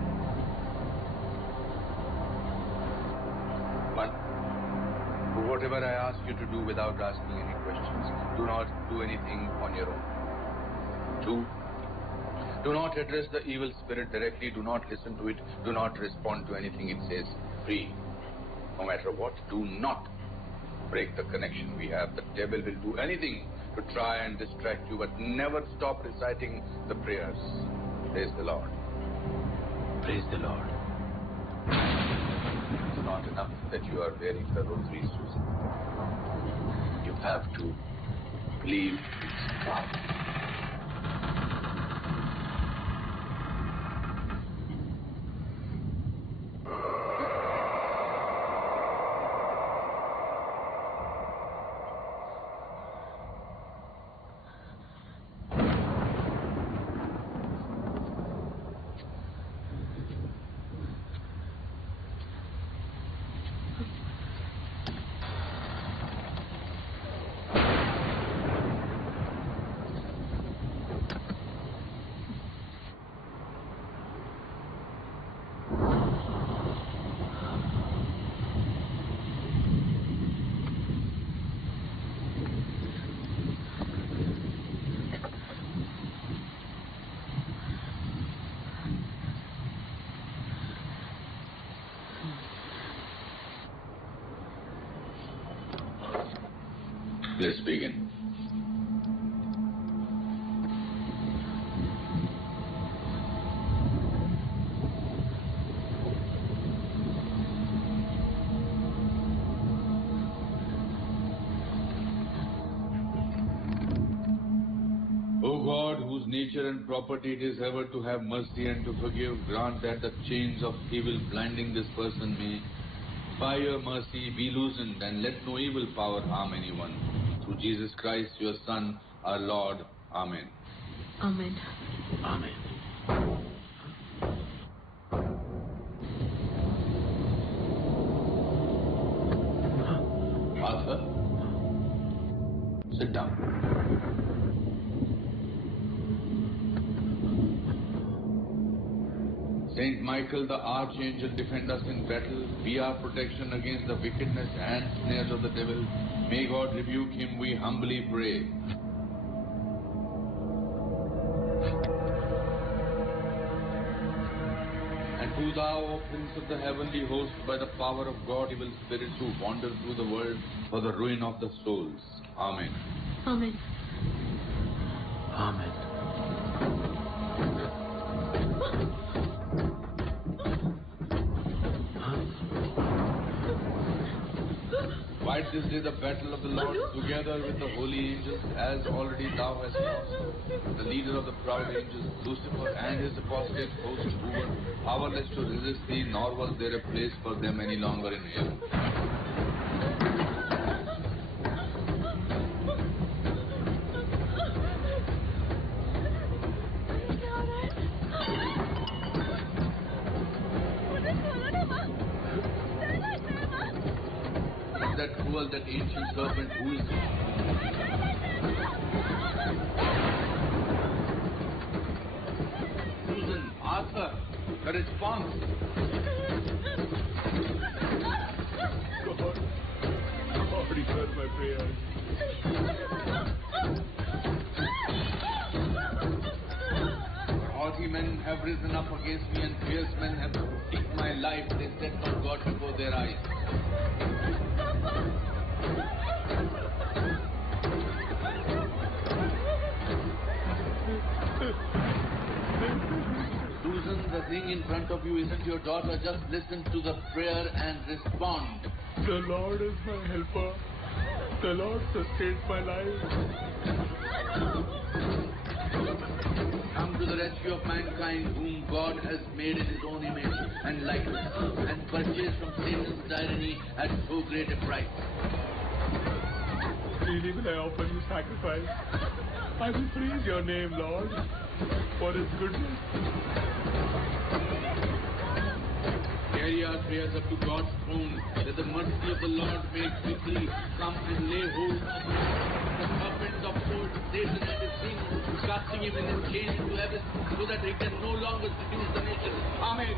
1. Whatever I ask you to do without asking any questions, do not do anything on your own. 2. Do not address the evil spirit directly. Do not listen to it. Do not respond to anything it says. 3. No matter what, do not break the connection we have. The devil will do anything to try and distract you, but never stop reciting the prayers. Praise the Lord. Praise the Lord. It's not enough that you are wearing the rosary, Susan. You have to believe God. Let's begin. O God, whose nature and property it is ever to have mercy and to forgive, grant that the chains of evil blinding this person may, by your mercy, be loosened, and let no evil power harm anyone. Through Jesus Christ, your Son, our Lord. Amen. Amen. Amen. Arthur, sit down. Saint Michael, the Archangel, defend us in battle. Be our protection against the wickedness and snares of the devil. May God rebuke him, we humbly pray. And do thou, O Prince of the heavenly host, by the power of God, evil spirits who wander through the world for the ruin of the souls. Amen. Amen. Amen. Fight this day the battle of the Lord together with the holy angels, as already thou hast caused the leader of the proud angels, Lucifer, and his apostate host, who were powerless to resist thee, nor was there a place for them any longer in hell. That cruel, that ancient serpent, who is Susan, Arthur, the response. God, heard my prayers. Haughty men have risen up against me, and fierce men have taken my life. They set not God before their eyes. Susan, the thing in front of you isn't your daughter. Just listen to the prayer and respond. The Lord is my helper. The Lord sustains my life. Come to the rescue of mankind, whom God has made in his own image and likeness, and purchased from Satan's tyranny at so great a price. Freely will I offer you sacrifice. I will praise your name, Lord, for his goodness. carry our prayers up to God's throne, that the mercy of the Lord may quickly come and lay hold of the serpent of old Satan and his sin, casting him in his chains into heaven, so that he can no longer seduce the nation. Amen.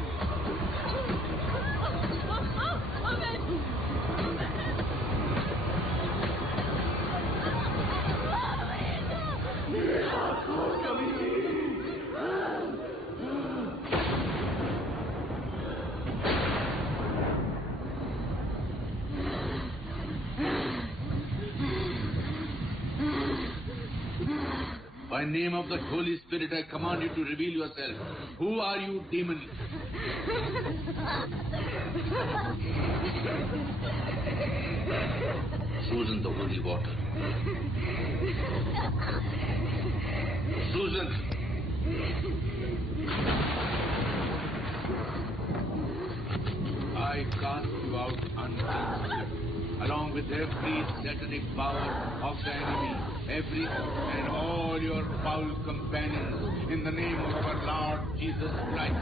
By name of the Holy Spirit, I command you to reveal yourself. Who are you, demon? Susan, the holy water. Susan! I cast you out unclean, along with every satanic power of the enemy, every and all your foul companions, in the name of our Lord Jesus Christ.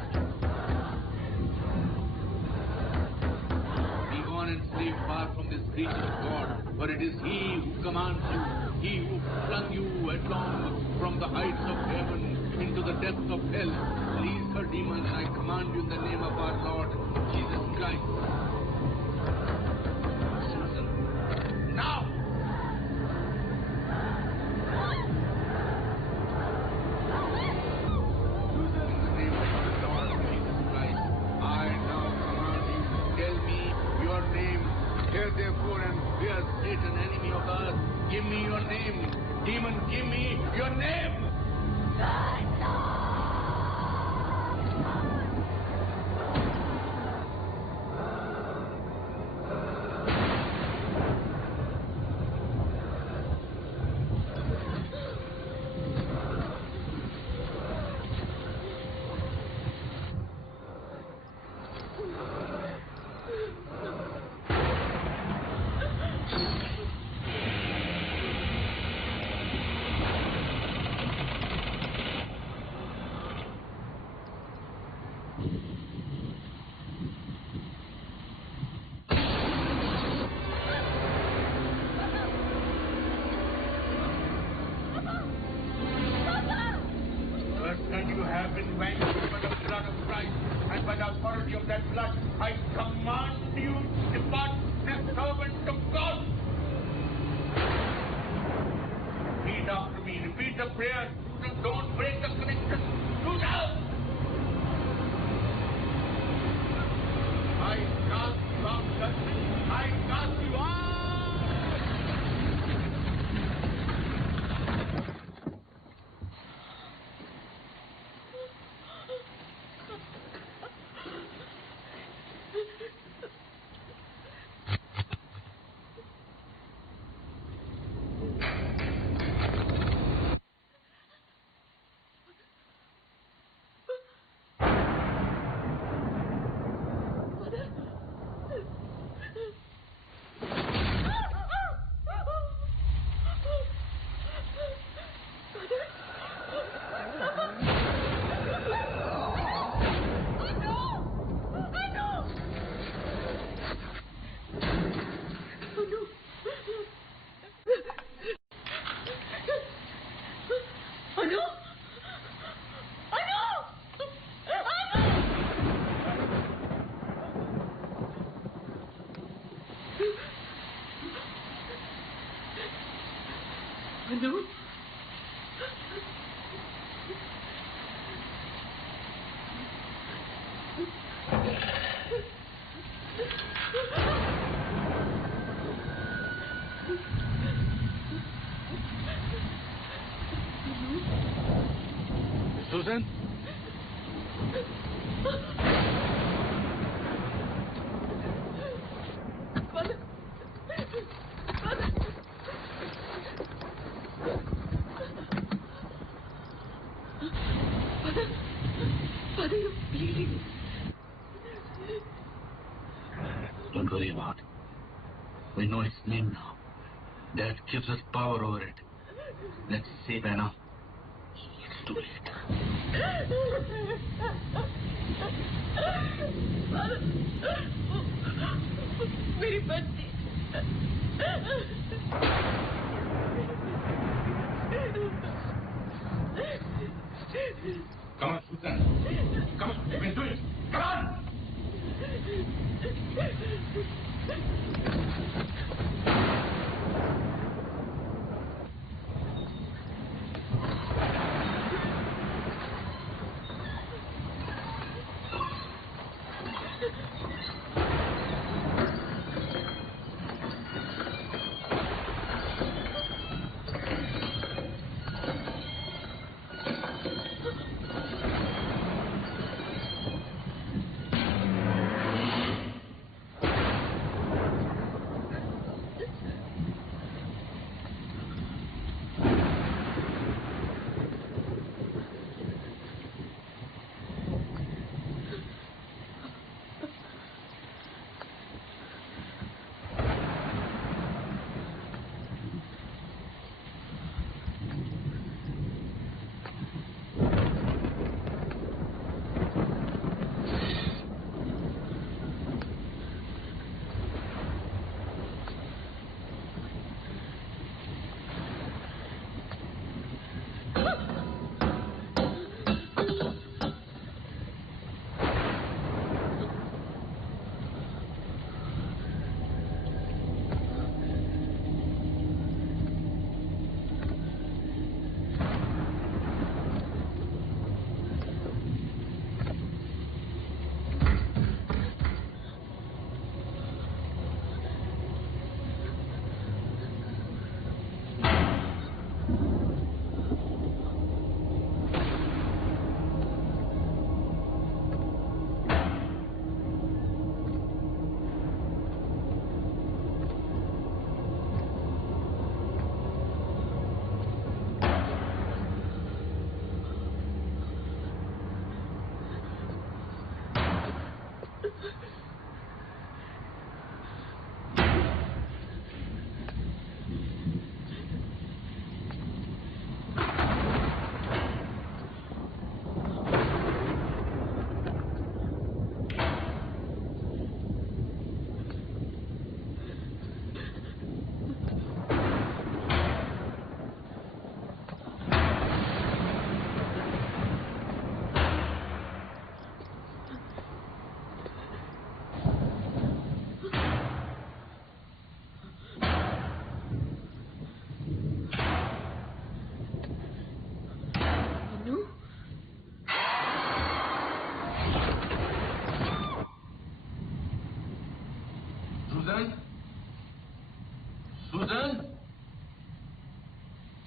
Be gone and stay far from this creature of God, for it is He who commands you, He who flung you headlong from the heights of heaven into the depths of hell. Leave her, demons, I command you in the name of our Lord Jesus Christ. Susan, now! Susan, in the name of our Lord Jesus Christ, I now command you, tell me your name. Hear therefore and fear Satan, enemy of earth. Give me your name. Demon, give me your name. Susan? Father, you're bleeding. Don't worry about it. We know its name now. That gives us power over it. Let's save Anna. It's too late. मेरी बच्ची। Come on, Susan. Come on, you can do it. Come on.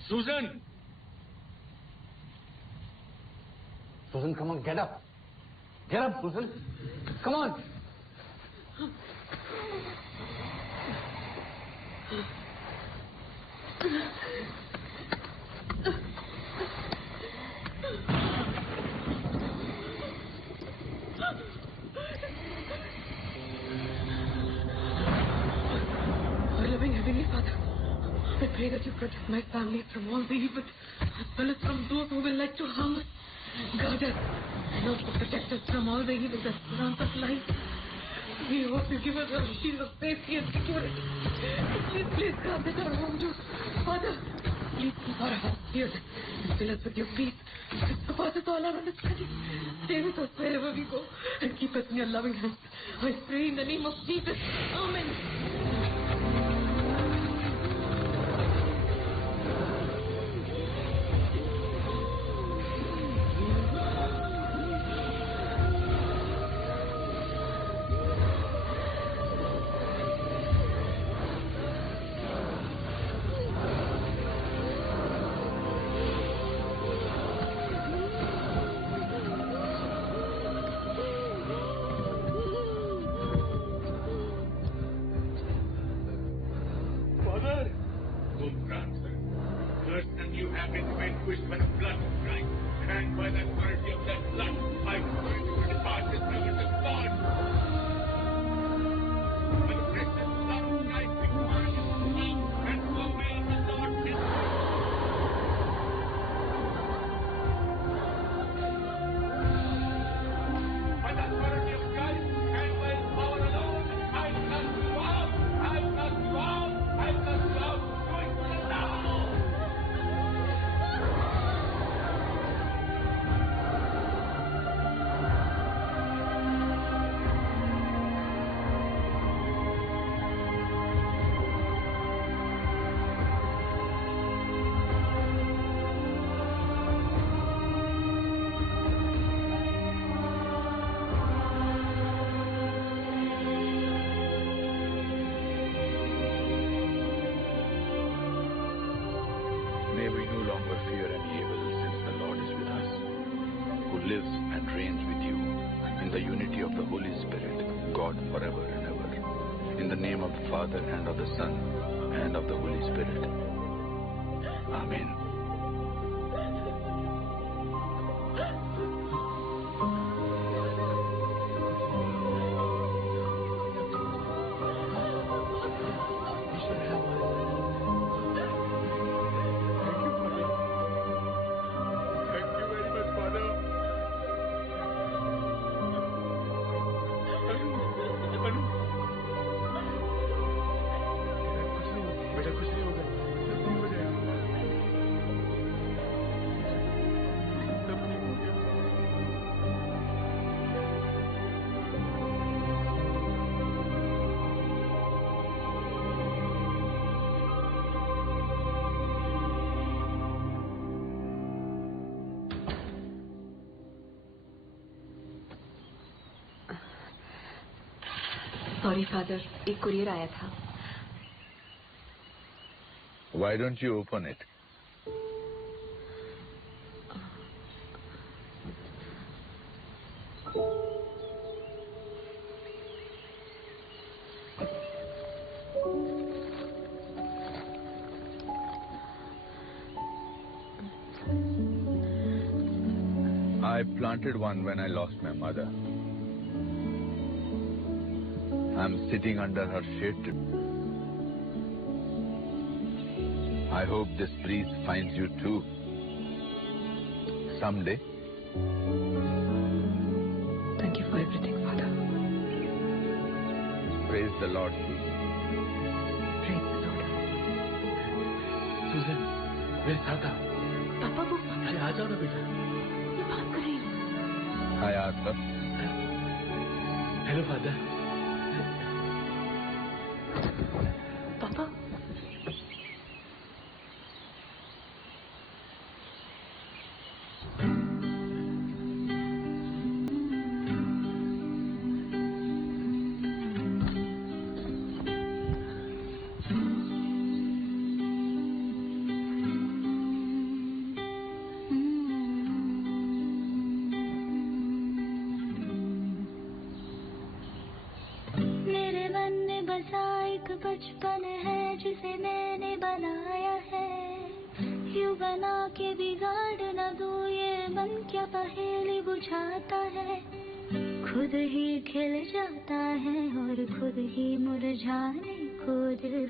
Susan! Susan, come on, get up. Get up, Susan. Come on. Our loving Heavenly Father, I pray that you protect my family from all the evil, as well as from those who will like to harm us. Guard us, and also protect us from all the evil that surrounds us life. We hope you give us a shield of safety and security. Please guard us our home too. Father, please keep our hearts pure and fill us with your peace. Surpasses all our understanding. Stay with us wherever we go and keep us in your loving hands. I pray in the name of Jesus. Amen. longer fear any evil, since the Lord is with us, who lives and reigns with you in the unity of the Holy Spirit, God forever and ever. In the name of the Father, and of the Son, and of the Holy Spirit. Amen. Sorry father, एक कुरियर आया था. Why don't you open it? I planted one when I lost my mother. I'm sitting under her shade. I hope this breeze finds you too. Someday. Thank you for everything, Father. Praise the Lord. Praise the Lord. सुजन, मेरे साथ आओ. पापा वो अरे आ जाओ ना बेटा. ये बात कर रही है. Hi, Arthur. Hello father. पापा. बचपन है जिसे मैंने बनाया है, यूं बना के बिगाड़ न दूं, ये मन क्या पहेली बुझाता है. खुद ही खिल जाता है और खुद ही मुरझाने को दिल